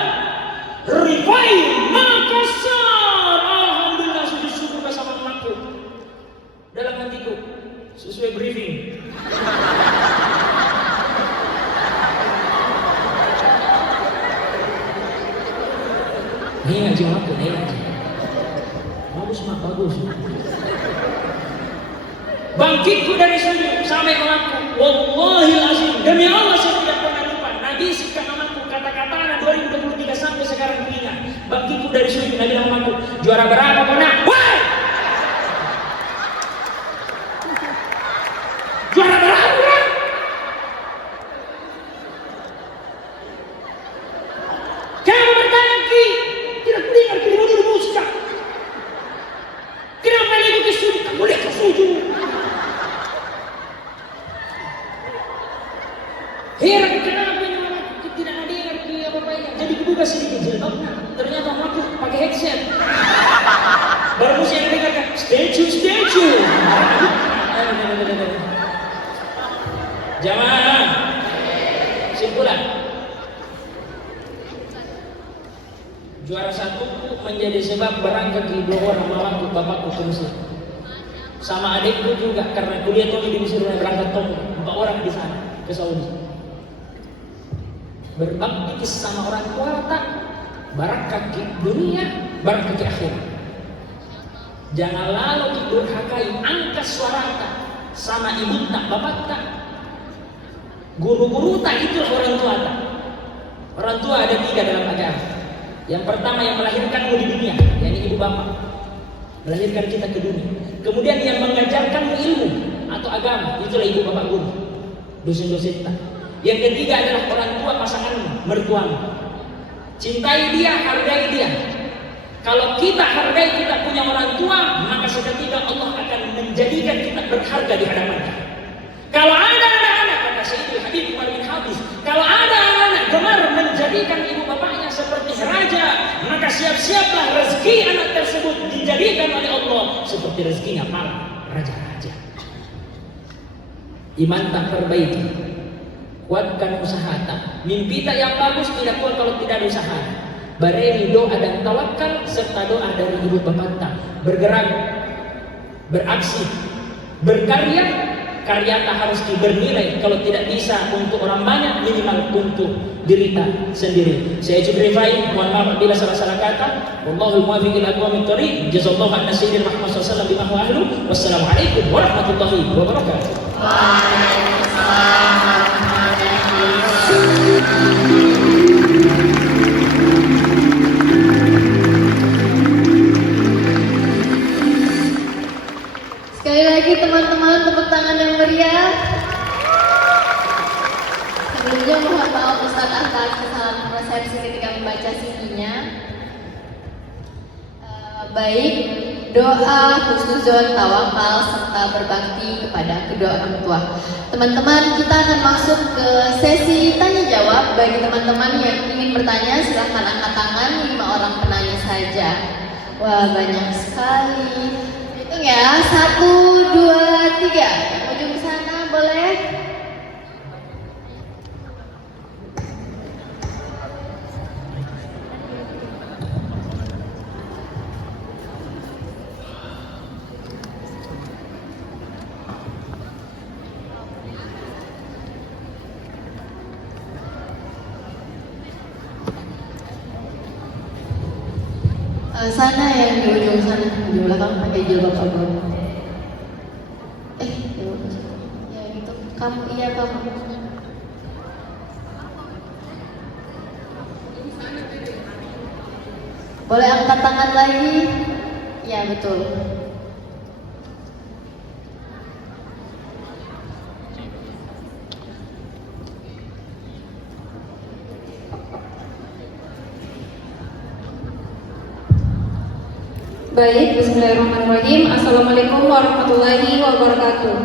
Rifai Makassar. Alhamdulillah sujud syukur bersama anakku. Dalam hatiku sesuai briefing. Ini ngaji aku, ini ngaji. Bagus mak, bagus. Bangkitku dari sujud sampai mengaku, wallahil azim, demi Allah saya tidak pernah lupa. Nabi sikap mamaku kata-kata 2023 sampai sekarang ingat. Bangkitku dari sujud Nabi mamaku, juara berapa kau nak? Wah! Juara berapa? Kamu bertanya Ki, tidak dengar Ki dulu musik. Kenapa dia ikut sujud? Tak boleh ke sujud. Heran kenapa ini mamaku tidak ada yang ngerti apa-apanya. Jadi kubuka sedikit jilbabnya. Ternyata mamaku pakai headset. Baru musik yang dengarkan statue. Jamaah simpulan. Juara 1 menjadi sebab berangkat 2 orang mamaku, bapakku ke Mesir. Sama adikku juga karena kuliah Tommy di Mesir dan berangkat Tommy 4 orang di sana ke Saudi. Berbakti sama orang tua tak barakah dunia, barakah akhirat. Jangan lalu durhakai, angkat suara tak sama ibu tak, bapak tak, guru-guru tak, itu orang tua tak. Orang tua ada 3 dalam agama. Yang pertama yang melahirkanmu di dunia, yakni ibu bapak. melahirkan kita ke dunia. Kemudian yang mengajarkan ilmu atau agama, itulah ibu bapak guru, dosen-dosen kita. Yang ketiga adalah orang tua pasanganmu, mertuamu. Cintai dia, hargai dia. Kalau kita hargai kita punya orang tua, maka seketika Allah akan menjadikan kita berharga di hadapannya. Kalau ada anak-anak, kata Sayyidul Habib Umar bin Habis, kalau ada anak-anak gemar menjadikan ibu bapaknya seperti raja, maka siap-siaplah rezeki anak tersebut dijadikan oleh Allah seperti rezekinya para raja-raja. Iman tak perbaiki, kuatkan usaha tak. Mimpi tak yang bagus tidak kuat kalau tidak ada usaha. Bareni doa dan tawakal serta doa dari ibu bapak tak. Bergerak, beraksi, berkarya. Karya tak harus bernilai, kalau tidak bisa untuk orang banyak, minimal untuk diri kita sendiri. Saya Jibril Fai, mohon maaf bila salah-salah kata. Wallahul muwaffiq ila aqwamit thoriq. Jazallahu anna sayyidina Muhammad sallallahu alaihi wasallam bima huwa ahlu. Wassalamualaikum warahmatullahi wabarakatuh. Waalaikumsalam warahmatullahi wabarakatuh. Sekali lagi teman-teman, tepuk tangan yang meriah. Sebelumnya mohon maaf Ustaz atas kesalahan persepsi ketika membaca CD-nya. Baik, doa, husnuzon, tawakal, serta berbakti kepada kedua orang tua. Teman-teman, kita akan masuk ke sesi tanya jawab. Bagi teman-teman yang ingin bertanya, silahkan angkat tangan, 5 orang penanya saja. Wah, banyak sekali. Hitung ya, 1, 2, 3. Yang ujung sana boleh. Sana yang di ujung sana, di belakang pakai jilbab abu-abu. Ya itu kamu, iya kamu. Boleh angkat tangan lagi? Ya betul. Baik, bismillahirrahmanirrahim. Assalamualaikum warahmatullahi wabarakatuh.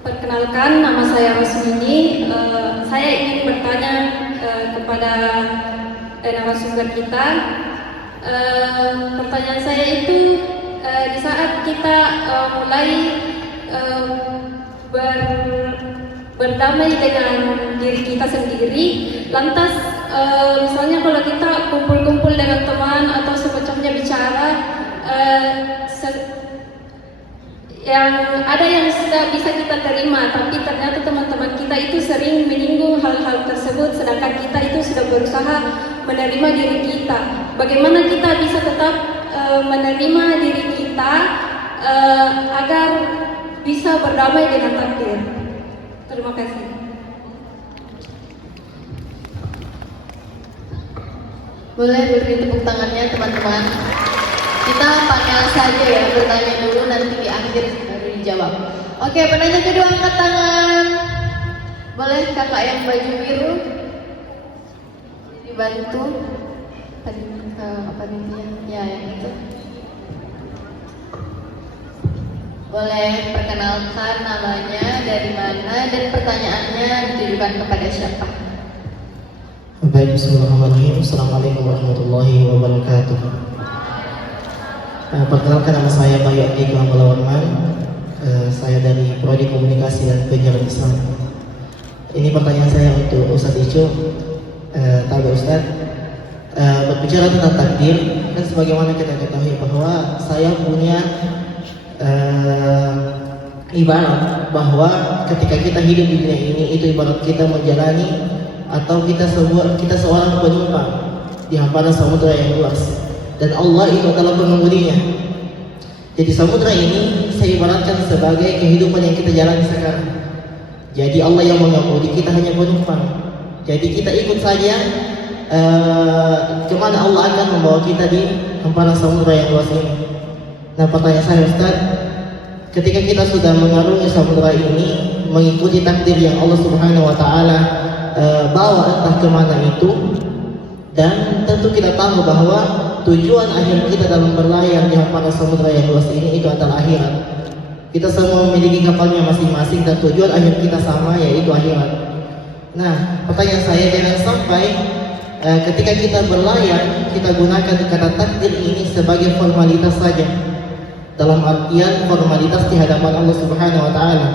Perkenalkan, nama saya Rosmini. Saya ingin bertanya kepada narasumber kita. Pertanyaan saya itu, di saat kita mulai berdamai dengan diri kita sendiri, lantas misalnya kalau kita kumpul-kumpul dengan teman atau semacamnya bicara, yang ada yang sudah bisa kita terima, tapi ternyata teman-teman kita itu sering menyinggung hal-hal tersebut, sedangkan kita itu sudah berusaha menerima diri kita. Bagaimana kita bisa tetap menerima diri kita agar bisa berdamai dengan takdir? Terima kasih. Boleh beri tepuk tangannya teman-teman. Kita panggil saja ya, bertanya dulu nanti di akhir baru dijawab. Oke, penanya kedua angkat tangan. Boleh kakak yang baju biru dibantu. Panitia, ya yang itu. Boleh perkenalkan namanya, dari mana, dan pertanyaannya ditujukan kepada siapa? Baik, bismillahirrahmanirrahim. Assalamualaikum warahmatullahi wabarakatuh. Perkenalkan, nama saya Bayu Abdi Muhammad. Saya dari Prodi Komunikasi dan Penyiaran Islam. Ini pertanyaan saya untuk Ustadz Icu. Tahu Ustadz, berbicara tentang takdir, kan sebagaimana kita ketahui bahwa saya punya ibarat bahwa ketika kita hidup di dunia ini, itu ibarat kita menjalani atau kita seorang penumpang di hamparan samudera yang luas, dan Allah itu adalah pengemudinya. Jadi samudera ini saya ibaratkan sebagai kehidupan yang kita jalani sekarang. Jadi Allah yang mengemudi, kita hanya penumpang. Jadi kita ikut saja kemana Allah akan membawa kita di hamparan samudra yang luas ini. Nah, pertanyaan saya Ustaz, ketika kita sudah mengarungi samudra ini, mengikuti takdir yang Allah Subhanahu wa Ta'ala bawa entah kemana itu, dan tentu kita tahu bahwa tujuan akhir kita dalam berlayar di hamparan samudra yang luas ini itu adalah akhirat. Kita semua memiliki kapalnya masing-masing dan tujuan akhir kita sama, yaitu akhirat. Nah, pertanyaan saya, jangan sampai ketika kita berlayar kita gunakan kata takdir ini sebagai formalitas saja, dalam artian formalitas di hadapan Allah Subhanahu wa Ta'ala.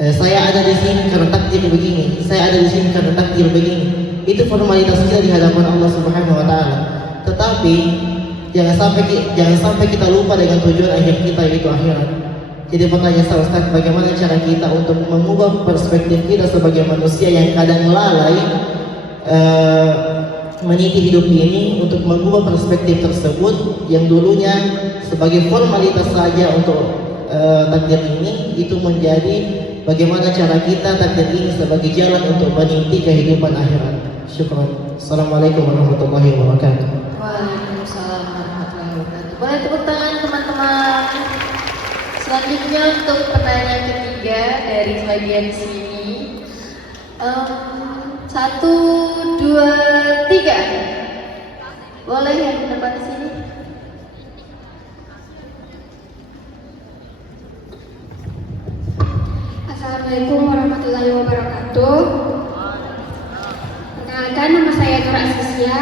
Saya ada di sini karena takdir begini, saya ada di sini karena takdir begini. Itu formalitas kita di hadapan Allah Subhanahu wa Ta'ala. Tetapi jangan sampai kita lupa dengan tujuan akhir kita, yaitu akhirat. Jadi pertanyaan saya Ustaz, bagaimana cara kita untuk mengubah perspektif kita sebagai manusia yang kadang lalai meniti hidup ini, untuk mengubah perspektif tersebut yang dulunya sebagai formalitas saja untuk takdir ini, itu menjadi bagaimana cara kita takdir ini sebagai jalan untuk meniti kehidupan akhirat. Syukran. Assalamualaikum warahmatullahi wabarakatuh. Waalaikumsalam warahmatullahi wabarakatuh. Boleh tepuk tangan teman-teman. Selanjutnya untuk pertanyaan ketiga dari bagian sini. 1, 2, 3. Boleh yang di depan sini. Assalamualaikum warahmatullahi wabarakatuh. Perkenalkan, nama saya Nur Asisya.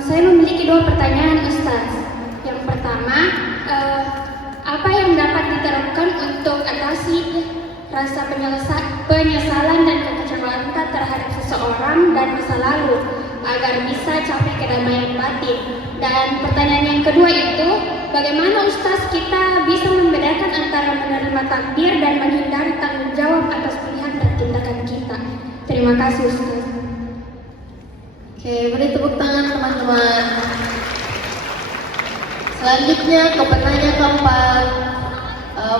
Saya memiliki 2 pertanyaan Ustaz. Yang pertama, apa yang dapat diterapkan untuk atasi rasa penyesalan dan kekecewaan terhadap seseorang dan masa lalu agar bisa capai kedamaian batin? Dan pertanyaan yang kedua itu, bagaimana Ustaz kita bisa membedakan antara menerima takdir dan menghindari tanggung jawab atas pilihan dan tindakan kita? Terima kasih Ustaz. Oke, beri tepuk tangan teman-teman. Selanjutnya ke pertanyaan keempat.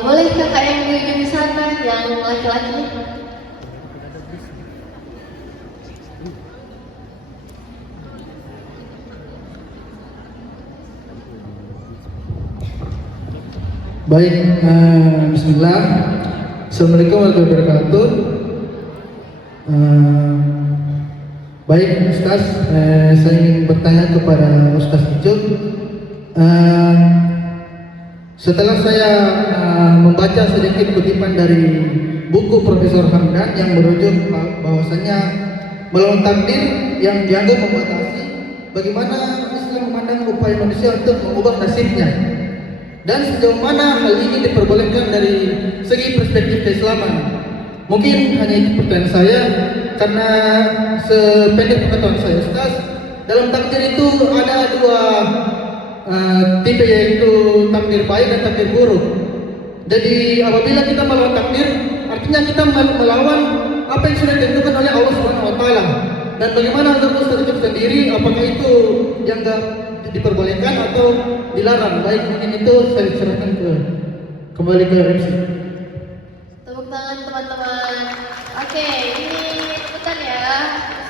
Boleh kakak yang di ujung sana, yang laki-laki? Baik, bismillah. Assalamualaikum warahmatullahi wabarakatuh. Baik Ustaz, saya ingin bertanya kepada Ustaz Icuk. Setelah saya membaca sedikit kutipan dari buku Profesor Hamdan yang merujuk bahwasanya melawan takdir yang dianggap membatasi, bagaimana Islam memandang upaya manusia untuk mengubah nasibnya, dan sejauh mana hal ini diperbolehkan dari segi perspektif keislaman. Mungkin hanya itu pertanyaan saya, karena sependek pengetahuan saya Ustaz, dalam takdir itu ada 2 tipe, yaitu takdir baik dan takdir buruk. Jadi apabila kita melawan takdir, artinya kita melawan apa yang sudah ditentukan oleh Allah Subhanahu wa Ta'ala. Dan bagaimana menurut Ustaz itu sendiri, apakah itu dianggap diperbolehkan atau dilarang? Baik, mungkin itu saya serahkan kembali ke MC. Tepuk tangan teman-teman. Oke, ini rebutan ya.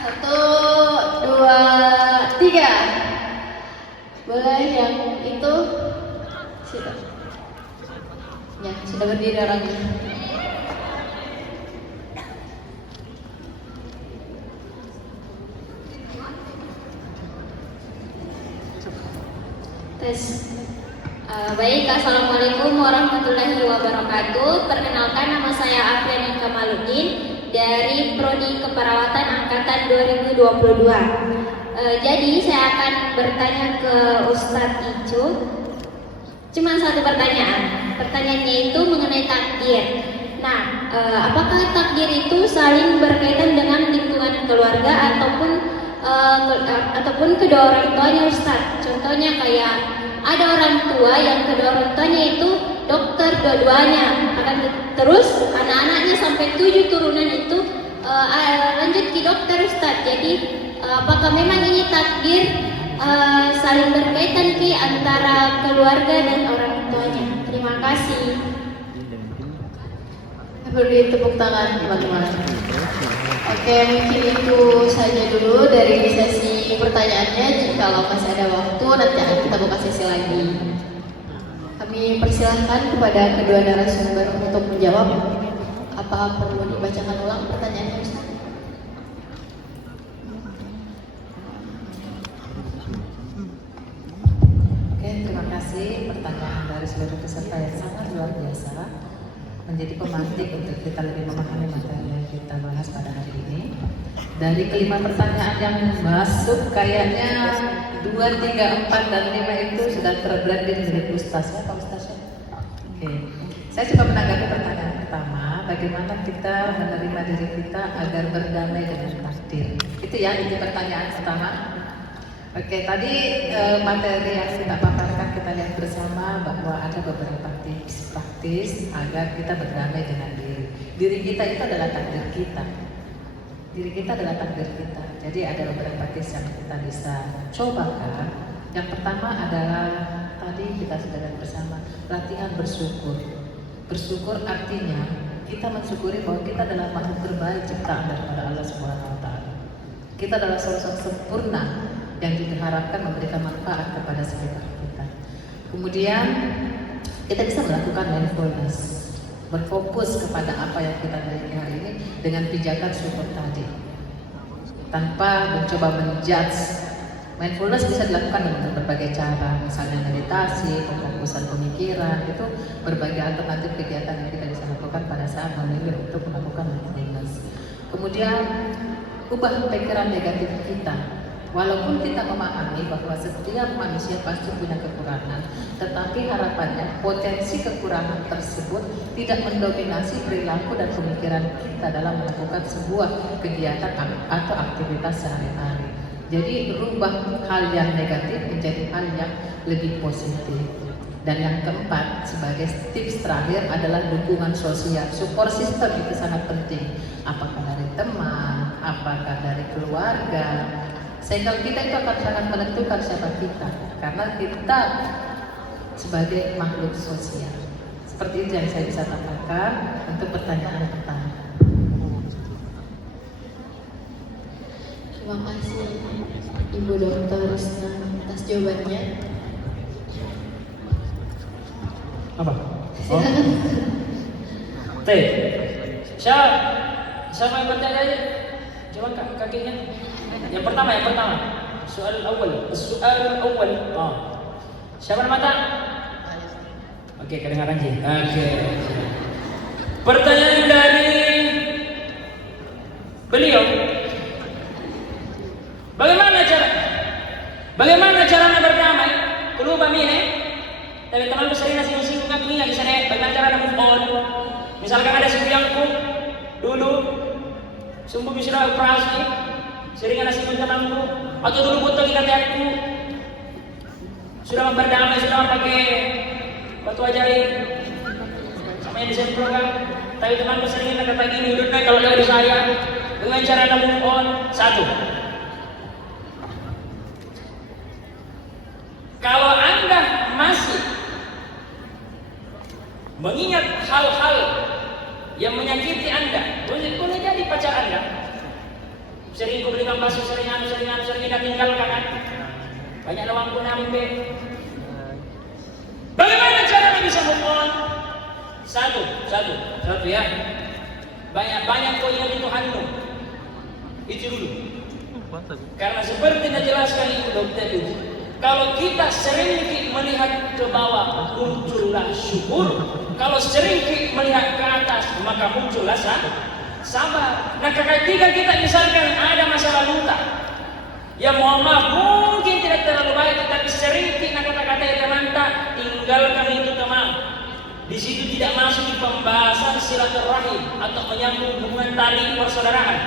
1, 2, 3. Boleh yang itu? Situ. Ya, sudah berdiri orangnya. Tes. Baik, Assalamualaikum warahmatullahi wabarakatuh. Perkenalkan, nama saya Afriani Kamaluddin dari Prodi Keperawatan Angkatan 2022. Jadi saya akan bertanya ke Ustadz Icuk. Cuma satu pertanyaan. Pertanyaannya itu mengenai takdir. Nah, apakah takdir itu saling berkaitan dengan lingkungan keluarga ataupun kedua orang tuanya Ustadz? Contohnya kayak ada orang tua yang kedua orang tuanya itu dokter dua-duanya, terus anak-anaknya sampai 7 turunan itu lanjut ke dokter Ustadz. Jadi apakah memang ini takdir saling berkaitan ke antara keluarga dan orang tuanya? Terima kasih. Beri tepuk tangan teman-teman. Oke, mungkin itu saja dulu dari sesi pertanyaannya. Jikalau masih ada waktu, nanti akan kita buka sesi lagi. Kami persilahkan kepada kedua narasumber untuk menjawab. Apa perlu dibacakan ulang pertanyaannya, Ustaz? Oke, terima kasih pertanyaan dari seluruh peserta yang sangat luar biasa, menjadi pemantik untuk kita lebih memahami materi yang kita bahas pada hari ini. Dari kelima pertanyaan yang masuk, kayaknya 2, 3, 4, dan 5 itu sudah terblending dari Ustaz ya, Pak Ustaz ya? Oke, saya coba menanggapi pertanyaan pertama, bagaimana kita menerima diri kita agar berdamai dengan takdir. Itu ya, itu pertanyaan pertama. Oke, tadi materi yang kita paparkan kita lihat bersama bahwa ada beberapa tips praktis agar kita berdamai dengan diri. Diri kita itu adalah takdir kita. Diri kita adalah takdir kita. Jadi ada beberapa tips yang kita bisa cobakan. Yang pertama adalah tadi kita sudah lihat bersama, latihan bersyukur. Bersyukur artinya kita mensyukuri bahwa kita adalah makhluk terbaik ciptaan daripada Allah Subhanahu wa taala. Kita adalah sosok sempurna yang diharapkan memberikan manfaat kepada sekitar kita. Kemudian kita bisa melakukan mindfulness, berfokus kepada apa yang kita miliki hari ini dengan pijakan syukur tadi, tanpa mencoba menjudge. Mindfulness bisa dilakukan dengan berbagai cara, misalnya meditasi, pemfokusan pemikiran, itu berbagai alternatif kegiatan yang kita bisa lakukan pada saat memilih untuk melakukan mindfulness. Kemudian ubah pikiran negatif kita. Walaupun kita memahami bahwa setiap manusia pasti punya kekurangan, tetapi harapannya potensi kekurangan tersebut tidak mendominasi perilaku dan pemikiran kita dalam melakukan sebuah kegiatan atau aktivitas sehari-hari. Jadi rubah hal yang negatif menjadi hal yang lebih positif. Dan yang keempat, sebagai tips terakhir adalah dukungan sosial. Support system itu sangat penting. Apakah dari teman, apakah dari keluarga. Sehingga kita itu akan sangat menentukan siapa kita, karena kita sebagai makhluk sosial. Seperti itu yang saya bisa katakan untuk pertanyaan pertama. Terima kasih Ibu Dr. Rusna atas jawabannya. Apa? Oh. T. Siapa yang bertanya aja? Coba kakinya. Yang pertama. Soal awal. Oh. Siapa nama tak? Oke, kedengaran sih. Oke. Pertanyaan dari beliau. Bagaimana cara berdamai? Perlu pamine. Tapi teman sering singgung ngaku lagi sana. Bagaimana cara move on? Misalkan ada singgung dulu sumbu bisa operasi, sering ada singgung temanku, atau dulu butuh ikan aku sudah berdamai, sudah pakai batu ajaib sama yang disempurkan. Tapi temanku sering kata gini, hidupnya kalau dari saya dengan cara move on. Satu, kalau Anda masih mengingat hal-hal yang menyakiti Anda, boleh jadi pacar Anda. Sering kau belikan bakso, sering kita tinggalkan kan? Banyak lawang pun ambil. Bagaimana cara bisa move on? Satu ya. Banyak kau ingat Tuhanmu. Itu dulu. Karena seperti yang dijelaskan Ibu Dokter itu, kalau kita sering melihat ke bawah, muncullah syukur. Kalau sering melihat ke atas, maka muncullah sabar. Nah, ketika kita misalkan ada masalah luka, ya mohon maaf, mungkin tidak terlalu baik, tetapi sering kata-kata yang teman tak tinggalkan itu teman. Di situ tidak masuk di pembahasan silaturahim atau menyambung hubungan tali persaudaraan.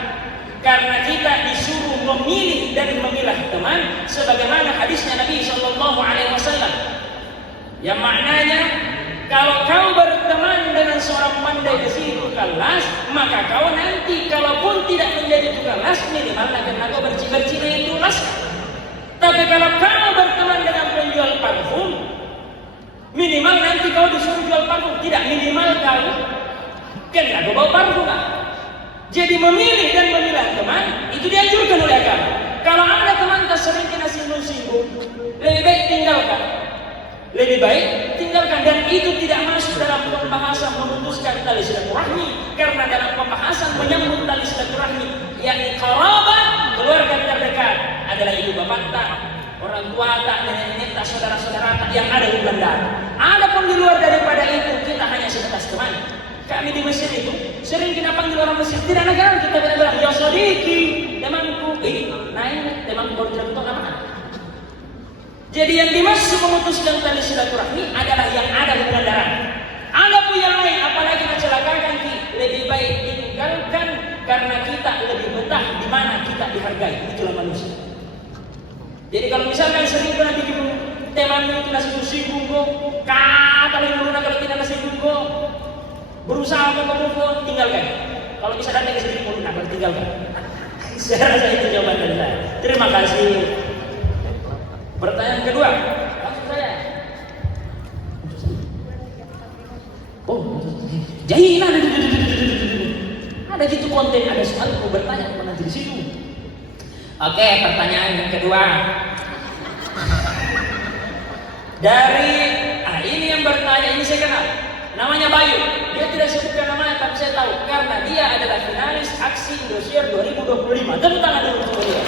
Karena kita disuruh memilih dan memilah teman, sebagaimana hadisnya Nabi SAW, yang maknanya kalau kau berteman dengan seorang pandai besi tukang las, maka kau nanti kalaupun tidak menjadi tukang las, minimal akan kau bersih-bersih itu las. Tapi kalau kau berteman dengan penjual parfum, minimal nanti kau disuruh jual parfum, tidak minimal Kena bawa parfum nggak? Jadi memilih dan memilah teman itu dianjurkan oleh agama. Kalau ada teman tak sering kena singgung-singgung, lebih baik tinggalkan. Lebih baik tinggalkan, dan itu tidak masuk dalam pembahasan memutuskan tali silaturahmi, karena dalam pembahasan menyambut tali silaturahmi yakni kerabat, keluarga terdekat adalah ibu bapak tak, orang tua tak, nenek tak, saudara-saudara tak yang ada hubungan darah. Adapun di luar daripada itu kita hanya sebatas teman. Kami di Mesir itu sering kita panggil orang Mesir, tidak negara kita bilang ya sodiki, temanku, naik temanku baru tidak betul nama. Jadi yang dimaksud memutuskan tali silaturahmi adalah yang ada di darah. Adapun yang lain, apalagi mencelakakan, lebih baik ditinggalkan karena kita lebih betah di mana kita dihargai. Itulah manusia. Jadi kalau misalkan sering pernah bikin teman itu nasi singgung kok, kata yang kalau tidak nasi singgung kok, berusaha untuk tinggalkan. Kalau bisa datang ke sini pun tinggalkan. Saya rasa itu jawaban dari saya. Terima kasih. Pertanyaan kedua, langsung saya. Oh, jadi ada gitu konten, ada soal mau bertanya kepada nanti di situ. Oke, pertanyaan yang kedua. Dari ini yang bertanya, ini saya kenal. Namanya Bayu. Dia tidak sebutkan namanya, tapi saya tahu karena dia adalah finalis aksi Indosiar 2025. Tepuk tangan dulu untuk dia.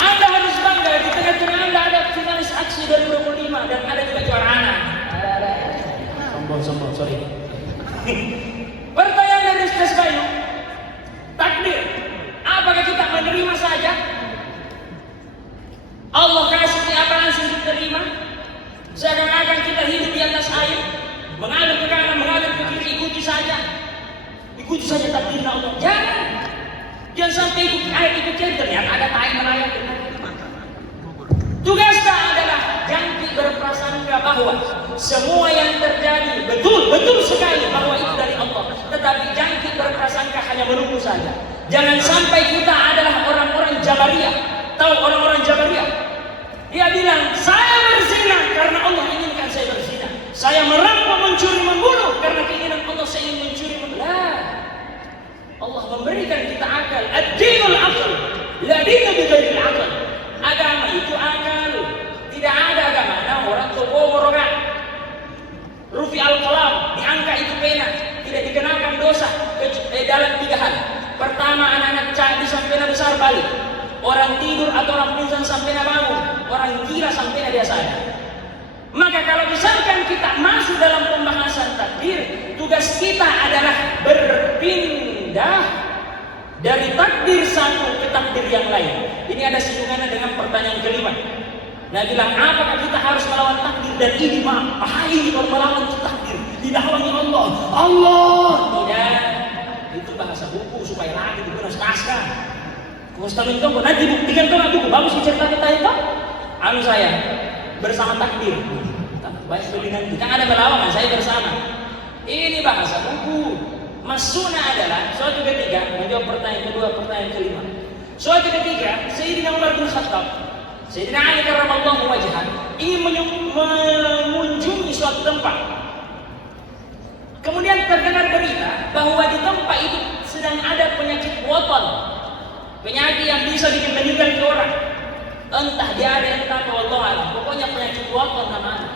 Anda harus bangga, di tengah-tengah Anda ada finalis aksi 2025 dan ada juga juara anak. Sombong, sorry. Pertanyaan dari Ustaz Bayu, takdir, apakah kita menerima saja? Allah kasih apa langsung diterima? Seakan-akan kita hidup di atas air, mengalir ke kanan, mengalir ke kiri, ikuti saja takdir Allah. Jangan sampai ikut air, ikut air, ternyata ada tai melayang. Tugasnya adalah jangan berprasangka bahwa semua yang terjadi betul sekali bahwa itu dari Allah. Tetapi jangan berprasangka hanya menunggu saja. Jangan sampai kita adalah orang-orang Jabariyah. Tahu orang-orang Jabariyah? Dia bilang, saya berzina karena Allah inginkan saya berzina. Saya merampok, mencuri, membunuh karena keinginan Allah saya ingin mencuri, membunuh. Allah memberikan kita akal. Ad-dinul aql, la dina bighairil aql. Agama itu akal. Tidak ada agama orang toko worogan. Rufi al-qalam, diangkat itu pena, tidak dikenakan dosa dalam 3 hal. Pertama, anak-anak cabi sampai besar balik. Orang tidur atau orang pingsan sampai bangun, orang gila sampai dia sadar. Maka kalau misalkan kita masuk dalam pembahasan takdir, tugas kita adalah berpindah dari takdir satu ke takdir yang lain. Ini ada singgungannya dengan pertanyaan kelima. Nah, bilang apakah kita harus melawan takdir, dan ini bahaya kalau melawan takdir, didahului Allah. Tidak, itu bahasa buku supaya lagi digunakan naskah. Mustamin tunggu, nanti buktikan tuh buku bagus cerita kita itu. Anu saya bersama takdir. Baik dengan kita ada berlawanan, saya bersama. Ini bahasa buku. Masuna adalah suatu ketika menjawab pertanyaan kedua, pertanyaan kelima. Suatu ketika Sayyidina Umar bin Khattab, Sayyidina Ali karramallahu wajhah ingin mengunjungi suatu tempat. Kemudian terdengar berita bahwa di tempat itu sedang ada penyakit watan. Penyakit yang bisa bikin meninggal ke orang. Entah dia ada yang tahu, Allah alam. Pokoknya penyakit watan namanya.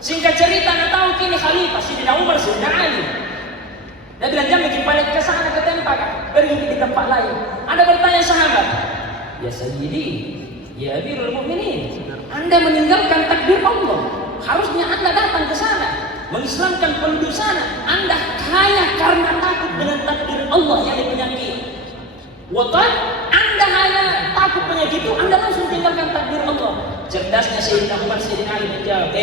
Singkat cerita, anda tahu kini khalifah Sayyidina Umar, Sayyidina Ali. Dia bilang jangan bikin balik ke sana ke tempat, pergi di tempat lain. Anda bertanya sahabat, ya Sayyidi, ya Amirul Mukminin, Anda meninggalkan takdir Allah. Harusnya Anda datang ke sana, mengislamkan penduduk sana. Anda hanya karena takut dengan takdir Allah yang penyakit. Watan, Anda hanya takut penyakit itu, Anda langsung tinggalkan takdir Allah. Cerdasnya Sayyidina Umar, Sayyidina Ali menjawab,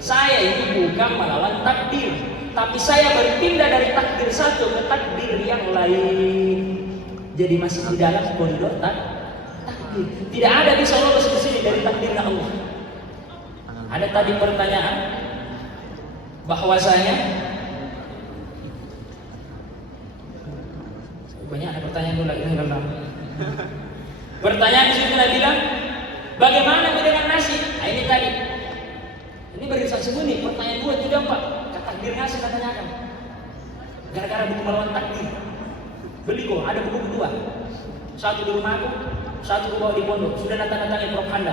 saya ini bukan melawan takdir, tapi saya berpindah dari takdir satu ke takdir yang lain. Jadi masih di dalam koridor takdir. Tidak ada bisa lolos ke sini dari takdirnya Allah. Ada tadi pertanyaan bahwasanya banyak ada pertanyaan dulu lagi. Pertanyaan di situ bilang, bagaimana dengan nasi? Nah, ini tadi. Ini berisan sembunyi. Pertanyaan 2, 3, 4. Kata takdir ngasih katanya kan. Gara-gara buku melawan takdir. Beli kok, ada buku kedua. Satu di rumahku, satu bawa di pondok. Sudah tanda-tangan Prof. Handa.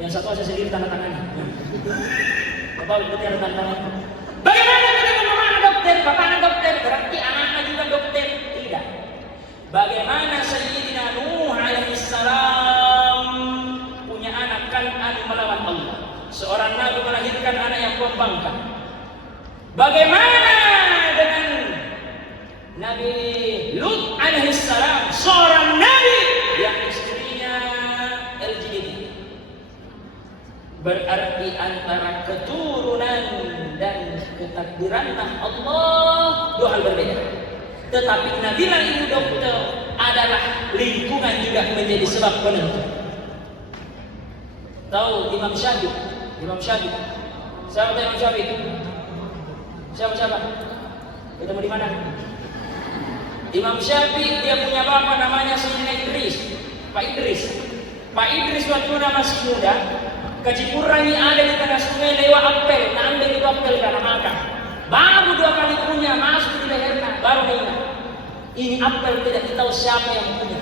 Yang satu saya sendiri tanda tangannya. Bapak berarti ada tanda tangan. Bagaimana dengan mama anak dokter, bapak anak dokter, berarti anaknya juga dokter? Tidak. Bagaimana Sayyidina Nuh alaihissalam punya anak kan anu melawan Allah. Seorang nabi melahirkan anak yang pembangkang. Bagaimana dengan Nabi Lut alaihissalam, seorang nabi yang istrinya LGBT? Berarti antara keturunan dan ketakdiran Allah dua hal berbeda. Tetapi Nabila ibu dokter adalah lingkungan juga menjadi sebab penentu. Tahu Imam Syafi'i? Imam Syafi'i. Siapa Imam Syafi'i? Siapa? Ketemu di mana? Imam Syafi'i dia punya bapak namanya Sayyidina Idris. Pak Idris waktu masih muda, kecipurannya ada di tengah sungai lewat apel, ambil itu apel karena makan. Baru 2 kali punya masuk di lehernya, baru ingat. Ini apel tidak tahu siapa yang punya.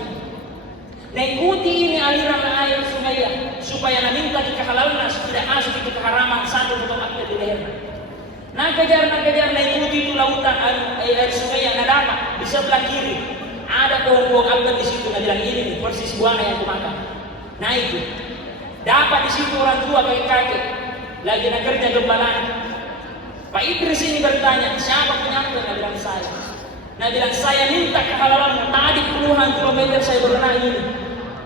Nah ikuti ini aliran air sungai supaya minta kehalalan tidak masuk ke keharaman satu potong apel di lehernya. Nah kejar, nah ikuti itu lautan air sungai yang ada apa? Di sebelah kiri ada pohon-pohon apel di situ. Nah bilang ini nih, persis buana yang kumakan. Nah itu dapat di situ orang tua kakek lagi nak kerja gembalaan. Pak Idris ini bertanya, siapa punya apel? Nah bilang saya. Nah bilang saya minta kehalalan tadi puluhan kilometer saya berenang ini.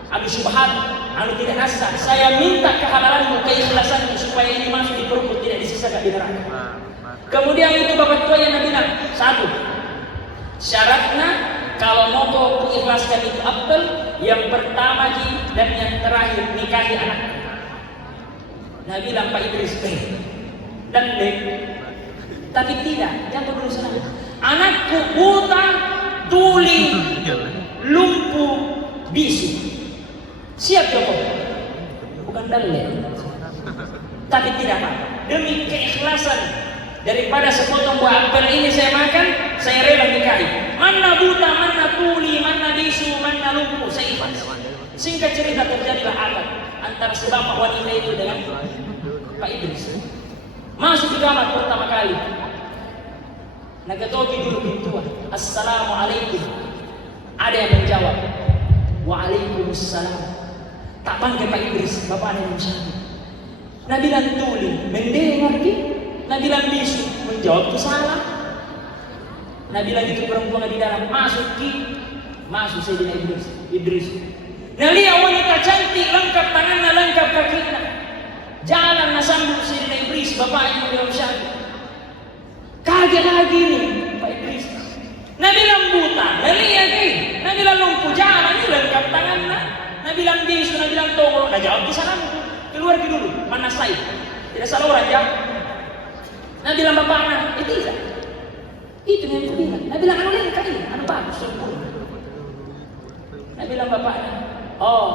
Aduh subhan, anu tidak nasa. Saya minta kehalalanmu, keikhlasanmu supaya ini masuk di perut tidak disisakan di neraka. Kemudian itu bapak tua yang bilang, satu, syaratnya kalau mau kau mengikhlaskan itu apel, yang pertama dan yang terakhir nikahi anak. Nah bilang Pak Idris, dan tapi tidak, jangan berusaha. Anakku buta, tuli, lumpuh, bisu. Siap Joko? Bukan dalil. Tapi tidak apa. Demi keikhlasan daripada sepotong buah apel ini saya makan, saya rela nikahi. Mana buta, mana tuli, mana bisu, mana lumpuh, saya ikhlas. Singkat cerita terjadilah akad antara si bapak wanita itu dengan Pak Idris. Masuk ke kamar pertama kali. Nagatoki dulu pintuan. Assalamualaikum. Ada yang menjawab, Waalaikumsalam. Tak panggil Pak Idris, bapak ada yang menjawab. Nabilan tuli, mendengar ki. Nabilan bisu, menjawab itu salah. Nabilan itu perempuan di dalam, masuk ki. Masuk Sayyidina Idris. Nah lihat wanita cantik, lengkap tangannya, lengkap kakinya. Jalan nasambut Sayyidina Idris, bapaknya bilang Syafi'i. Kaget lagi nih Pak Idris. Nabi bilang buta, lihat nih. Nabi bilang lumpuh, jalan ini lengkap tangannya. Nabi bilang bisu, Nabi bilang tongol. Nah jawab di sana, keluar dulu. Mana saya? Tidak salah orang jawab. Nabi bilang bapaknya, tidak. Itu yang aku bilang. Nabi bilang anu lengkap ini, anu bagus sempurna. Nabi bilang bapaknya, oh,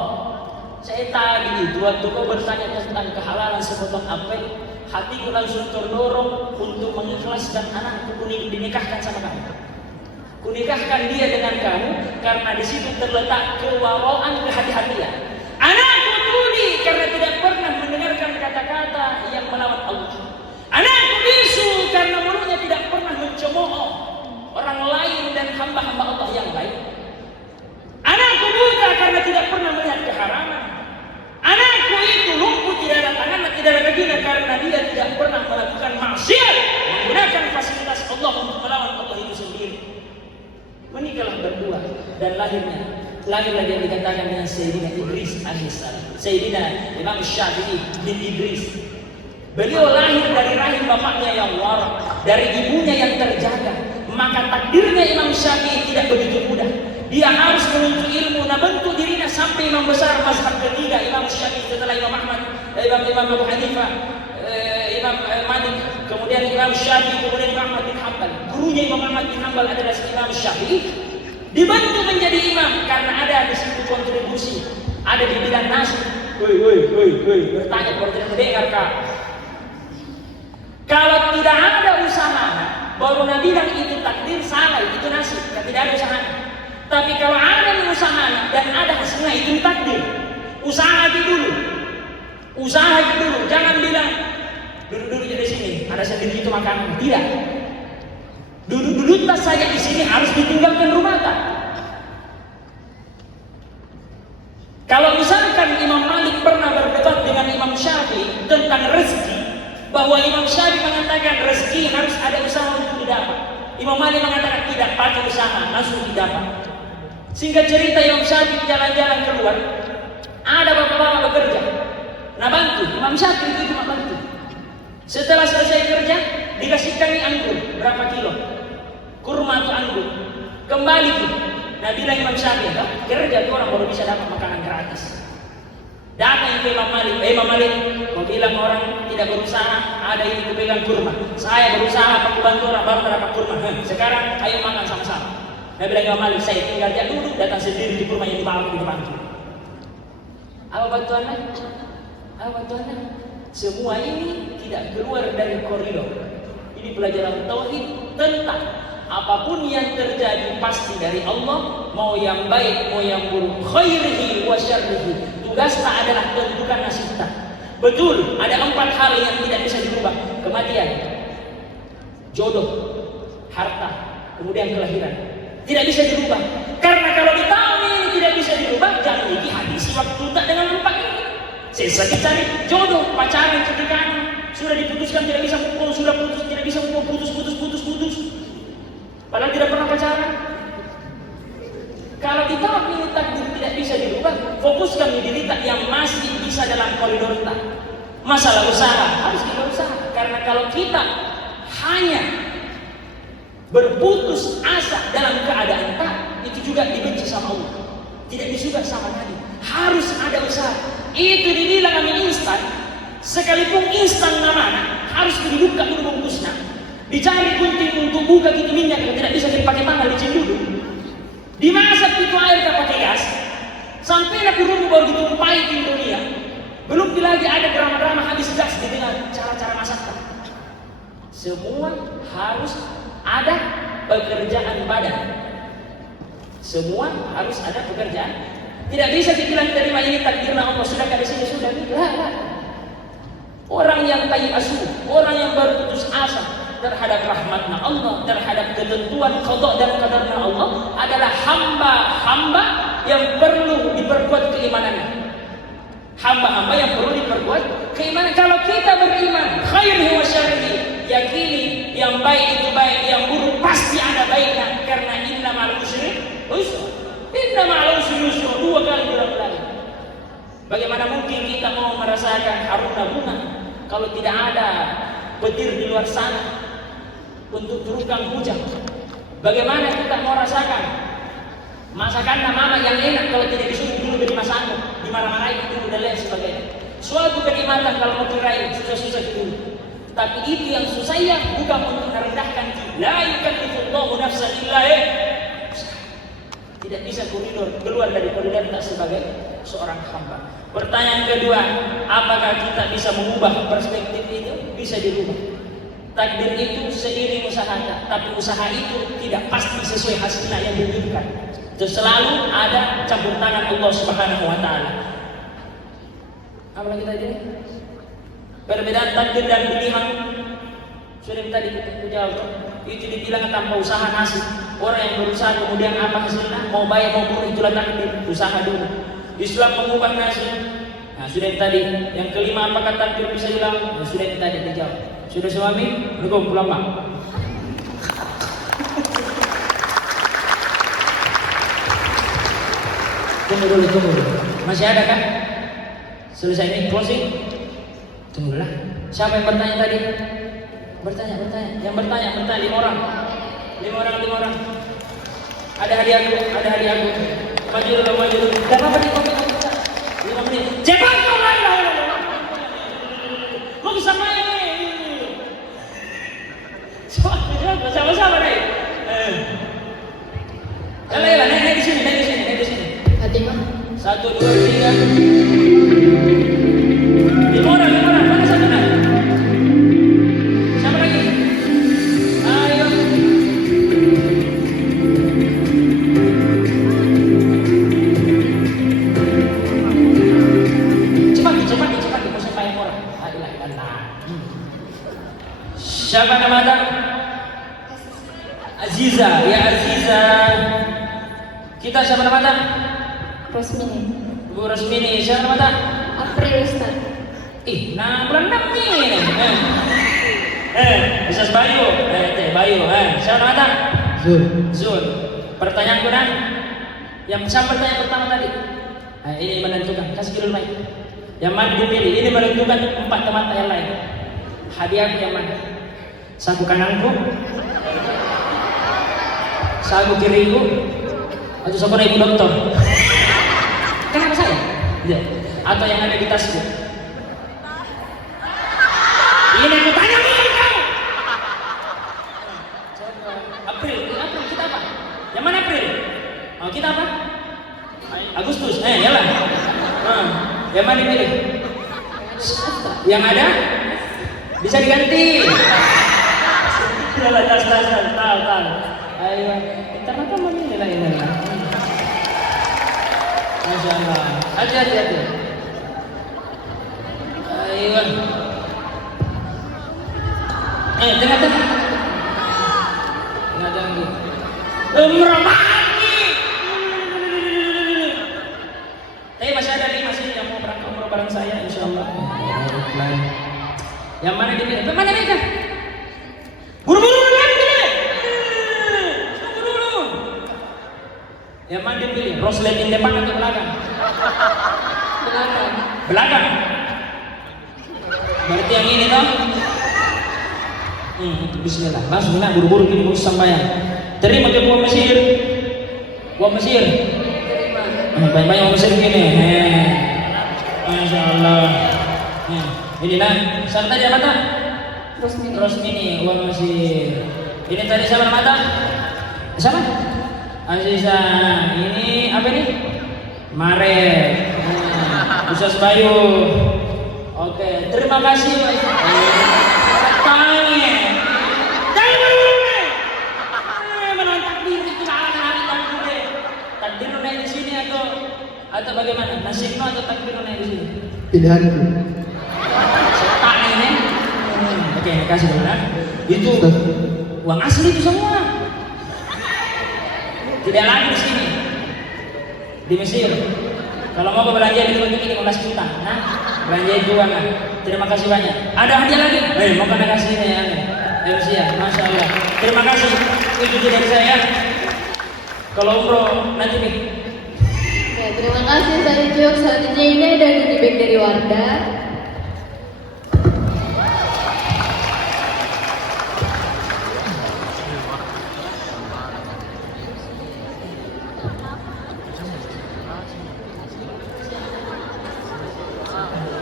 saya tadi itu waktu kau bertanya tentang kehalalan sepotong apel, hatiku langsung terdorong untuk mengikhlaskan anakku dinikahkan sama kamu. Kunikahkan dia dengan kamu karena di situ terletak kewaraan, kehati-hatian. Anakku tuli karena tidak pernah mendengarkan kata-kata yang melawan Allah. Anakku bisu karena mulutnya tidak pernah mencemooh orang lain dan hamba-hamba Allah yang lain. Anakku buta karena tidak pernah melihat keharaman. Anakku itu lumpuh, tidak ada tangannya, tidak ada kakinya karena dia tidak pernah melakukan maksiat, menggunakan fasilitas Allah untuk melawan Allah itu sendiri. Menikahlah berdua dan lahirlah dia dikatakan dengan Sayyidina Idris alaihissalam. Sayyidina Imam Syafi'i bin Idris. Beliau lahir dari rahim bapaknya yang warak, dari ibunya yang terjaga. Maka takdirnya Imam Syafi'i tidak begitu mudah. Dia harus menuntut ilmu, bentuk dirinya sampai imam besar mazhab ketiga Imam Syafi'i setelah Imam Ahmad, Imam Abu Hanifah, Imam Malik, kemudian Imam Syafi'i, kemudian Imam Ahmad bin Hanbal. Gurunya Imam Ahmad bin Hanbal adalah Imam Syafi'i. Dibantu menjadi imam karena ada di situ kontribusi, ada di bidang nasi. Bertanya kepada mendengar kak. Kalau tidak ada usaha, baru Nabi bilang itu takdir, salah, itu nasib, tidak ada usaha. Tapi kalau ada usaha dan ada hasilnya, itu takdir. Usaha aja dulu, usaha aja dulu. Jangan bilang duduk-duduk di sini, ada sendiri itu makanan. Tidak. Duduk-duduk saja di sini harus ditinggalkan rumah tak. Kalau misalkan Imam Malik pernah berdebat dengan Imam Syafi'i tentang rezeki, bahwa Imam Syafi'i mengatakan rezeki harus ada usaha untuk didapat. Imam Malik mengatakan tidak, pakai usaha langsung didapat. Singkat cerita, Imam Syafi'i jalan-jalan keluar, ada bapak-bapak bekerja. Nah bantu, Imam Syafi'i itu cuma bantu. Setelah selesai kerja, dikasihkan anggur berapa kilo, kurma atau anggur. Kembali tuh, nah bilang Imam Syafi'i, kerja tuh orang baru bisa dapat makanan gratis. Datang ke Imam Malik, Imam Malik, kau bilang orang tidak berusaha, ada yang pegang kurma. Saya berusaha, aku bantu orang baru dapat kurma. Sekarang ayo makan sama-sama. Nah bilang Imam Malik, saya tinggal dia duduk, datang sendiri di kurma yang dibawa di depanku. Apa bantuannya? Apa bantuannya? Semua ini tidak keluar dari koridor. Ini pelajaran tauhid tentang apapun yang terjadi pasti dari Allah, mau yang baik, mau yang buruk, khairihi wa syarrihi. Tugasnya adalah tentukan nasibnya. Betul, ada 4 hal yang tidak bisa dirubah. Kematian, jodoh, harta, kemudian kelahiran. Tidak bisa dirubah. Karena kalau di tahun ini tidak bisa dirubah, jangan lagi habisi waktu tak dengan 4 ini. Selesai cari jodoh, pacaran, pernikahan, sudah diputuskan tidak bisa mukul, sudah putus tidak bisa mukul, putus. Padahal tidak pernah pacaran. Kalau kita ini takdir tidak bisa dirubah, fokuskan di diri yang masih bisa dalam koridor kita. Masalah usaha harus kita usaha, karena kalau kita hanya berputus asa dalam keadaan tak, itu juga dibenci sama Allah, tidak disuka sama Nabi. Harus ada usaha. Itu dibilang kami instan, sekalipun instan namanya harus dibuka dulu bungkusnya, dicari gunting untuk buka gitu minyak yang tidak bisa dipakai tangan, licin dulu. Dimasak itu air tak pakai gas, sampai nak rumah baru ditumpai di dunia. Belum lagi ada drama-drama habis gas dengan cara-cara masak. Semua harus ada pekerjaan badan. Semua harus ada pekerjaan. Tidak bisa dibilang terima ini takdirnya Allah, sudah di sini sudah tidak. Orang yang tayyib asuh, orang yang berputus asa terhadap rahmatnya Allah, terhadap ketentuan qada dan qadarnya Allah adalah hamba-hamba yang perlu diperkuat keimanannya. Hamba-hamba yang perlu diperkuat keimanan. Kalau kita beriman, khairihi wa syarrihi, yakini yang baik itu baik, yang buruk pasti ada baiknya, karena inna ma'al usri yusra. Inna ma'al usri yusra, 2 kali berulang-ulang. Bagaimana mungkin kita mau merasakan harumnya bunga kalau tidak ada petir di luar sana untuk turunkan hujan? Bagaimana kita mau rasakan masakan mama yang enak kalau tidak disuruh dulu dari masakan, dimarah-marahin dulu dan lain sebagainya? Suatu kenikmatan kalau mau diraih susah-susah dulu. Tapi itu yang susah ya, bukan untuk merendahkan. La yukallifullahu nafsan illa tidak bisa keluar dari koridor tak sebagai seorang hamba. Pertanyaan kedua, apakah kita bisa mengubah perspektif itu? Bisa dirubah. Takdir itu seiring usahanya, tapi usaha itu tidak pasti sesuai hasilnya yang diinginkan. Terus selalu ada campur tangan Allah Subhanahu wa taala. Apa lagi tadi? Perbedaan takdir dan pilihan sudah tadi kita jawab. Itu dibilang tanpa usaha nasib. Orang yang berusaha kemudian apa hasilnya? Mau bayar mau buruk itulah takdir. Usaha dulu. Islam mengubah nasib. Nah sudah yang tadi. Yang kelima, apakah takdir bisa hilang? Nah, sudah yang tadi dijawab. Sudah suami? Belum pulang mak. Tunggu dulu. Masih ada kan? Selesai ini closing. Tunggulah. Siapa yang bertanya tadi? Bertanya. Yang bertanya 5 orang. 5 orang. Ada hadiahku. Maju dulu. Dan apa nih kopi? 5 menit. Cepat kau main. Kau bisa main. Sama-sama deh. Yalah, naik di sini. Fatimah. 1, 2, 3. 5 orang. Mana satu nak? Kita siapa nama tak? Rosmini. Bu Rosmini, siapa nama tak? April Ustaz. Ih, nah bulan 6 nih. Ustaz Bayu, Bayu, siapa nama tak? Zul. Zul. Pertanyaan gue yang siapa pertanyaan pertama tadi? Ini menentukan, kasih dulu mic. Yang mana dipilih? Ini menentukan 4 teman yang lain. Hadiah yang mana? Saku kananku, saku kiriku, atau saku ibu dokter? Kenapa saya? Iya. Atau yang ada di tasku? Ini aku tanya nih kau. April kita apa? Yang mana April? Oh, kita apa? Agustus. Yalah. Yang mana dipilih? Yang ada? Bisa diganti. Yalah, tas. Tahu. Ayo, ternyata memilih lah. Masya Allah. Hati. Ayo. Tengah-tengah. Umroh lagi. Tapi masih ada 5 sini yang mau berangkat umroh bareng saya, insya Allah. Yang mana dipilih? Mana mereka? Buru-buru kan deh. Tunggu dulu. Yang mana dipilih? Rosleting depan atau belakang? Belakang. Berarti yang ini toh? Bismillah. Langsung buru-buru gini mau sampai. Terima ke uang Mesir. Uang Mesir. Banyak uang Mesir gini. Masya Allah. Ini lah. Siapa tadi apa tak? Rosmini, uang Mesir. Ini tadi siapa nama tak? Siapa? Aziza. Ini apa ini? Mare. Ustaz Bayu. Oke, terima kasih. Atau bagaimana? Nasibmu atau takdirmu naik di sini? Pilihanku. Setak ini. Oke, kasih dulu kan. Itu uang asli itu semua. Tidak lagi di sini. Di Mesir. Kalau mau belanja di bentuk ini 15 juta. Nah, belanja itu uang. Terima kasih banyak. Ada hadiah lagi? Mau kena kasih ini ya. Ya, Masya Allah. Terima kasih. Itu dari saya. Kalau umroh nanti nih. Terima kasih Ustaz Ijuk. Selanjutnya ini ada goodie bag dari Wardah.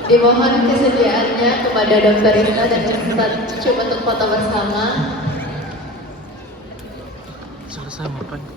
Dimohon kesediaannya kepada Dr. Rista dan Ustaz Ijuk untuk foto bersama. Sama-sama, Pak.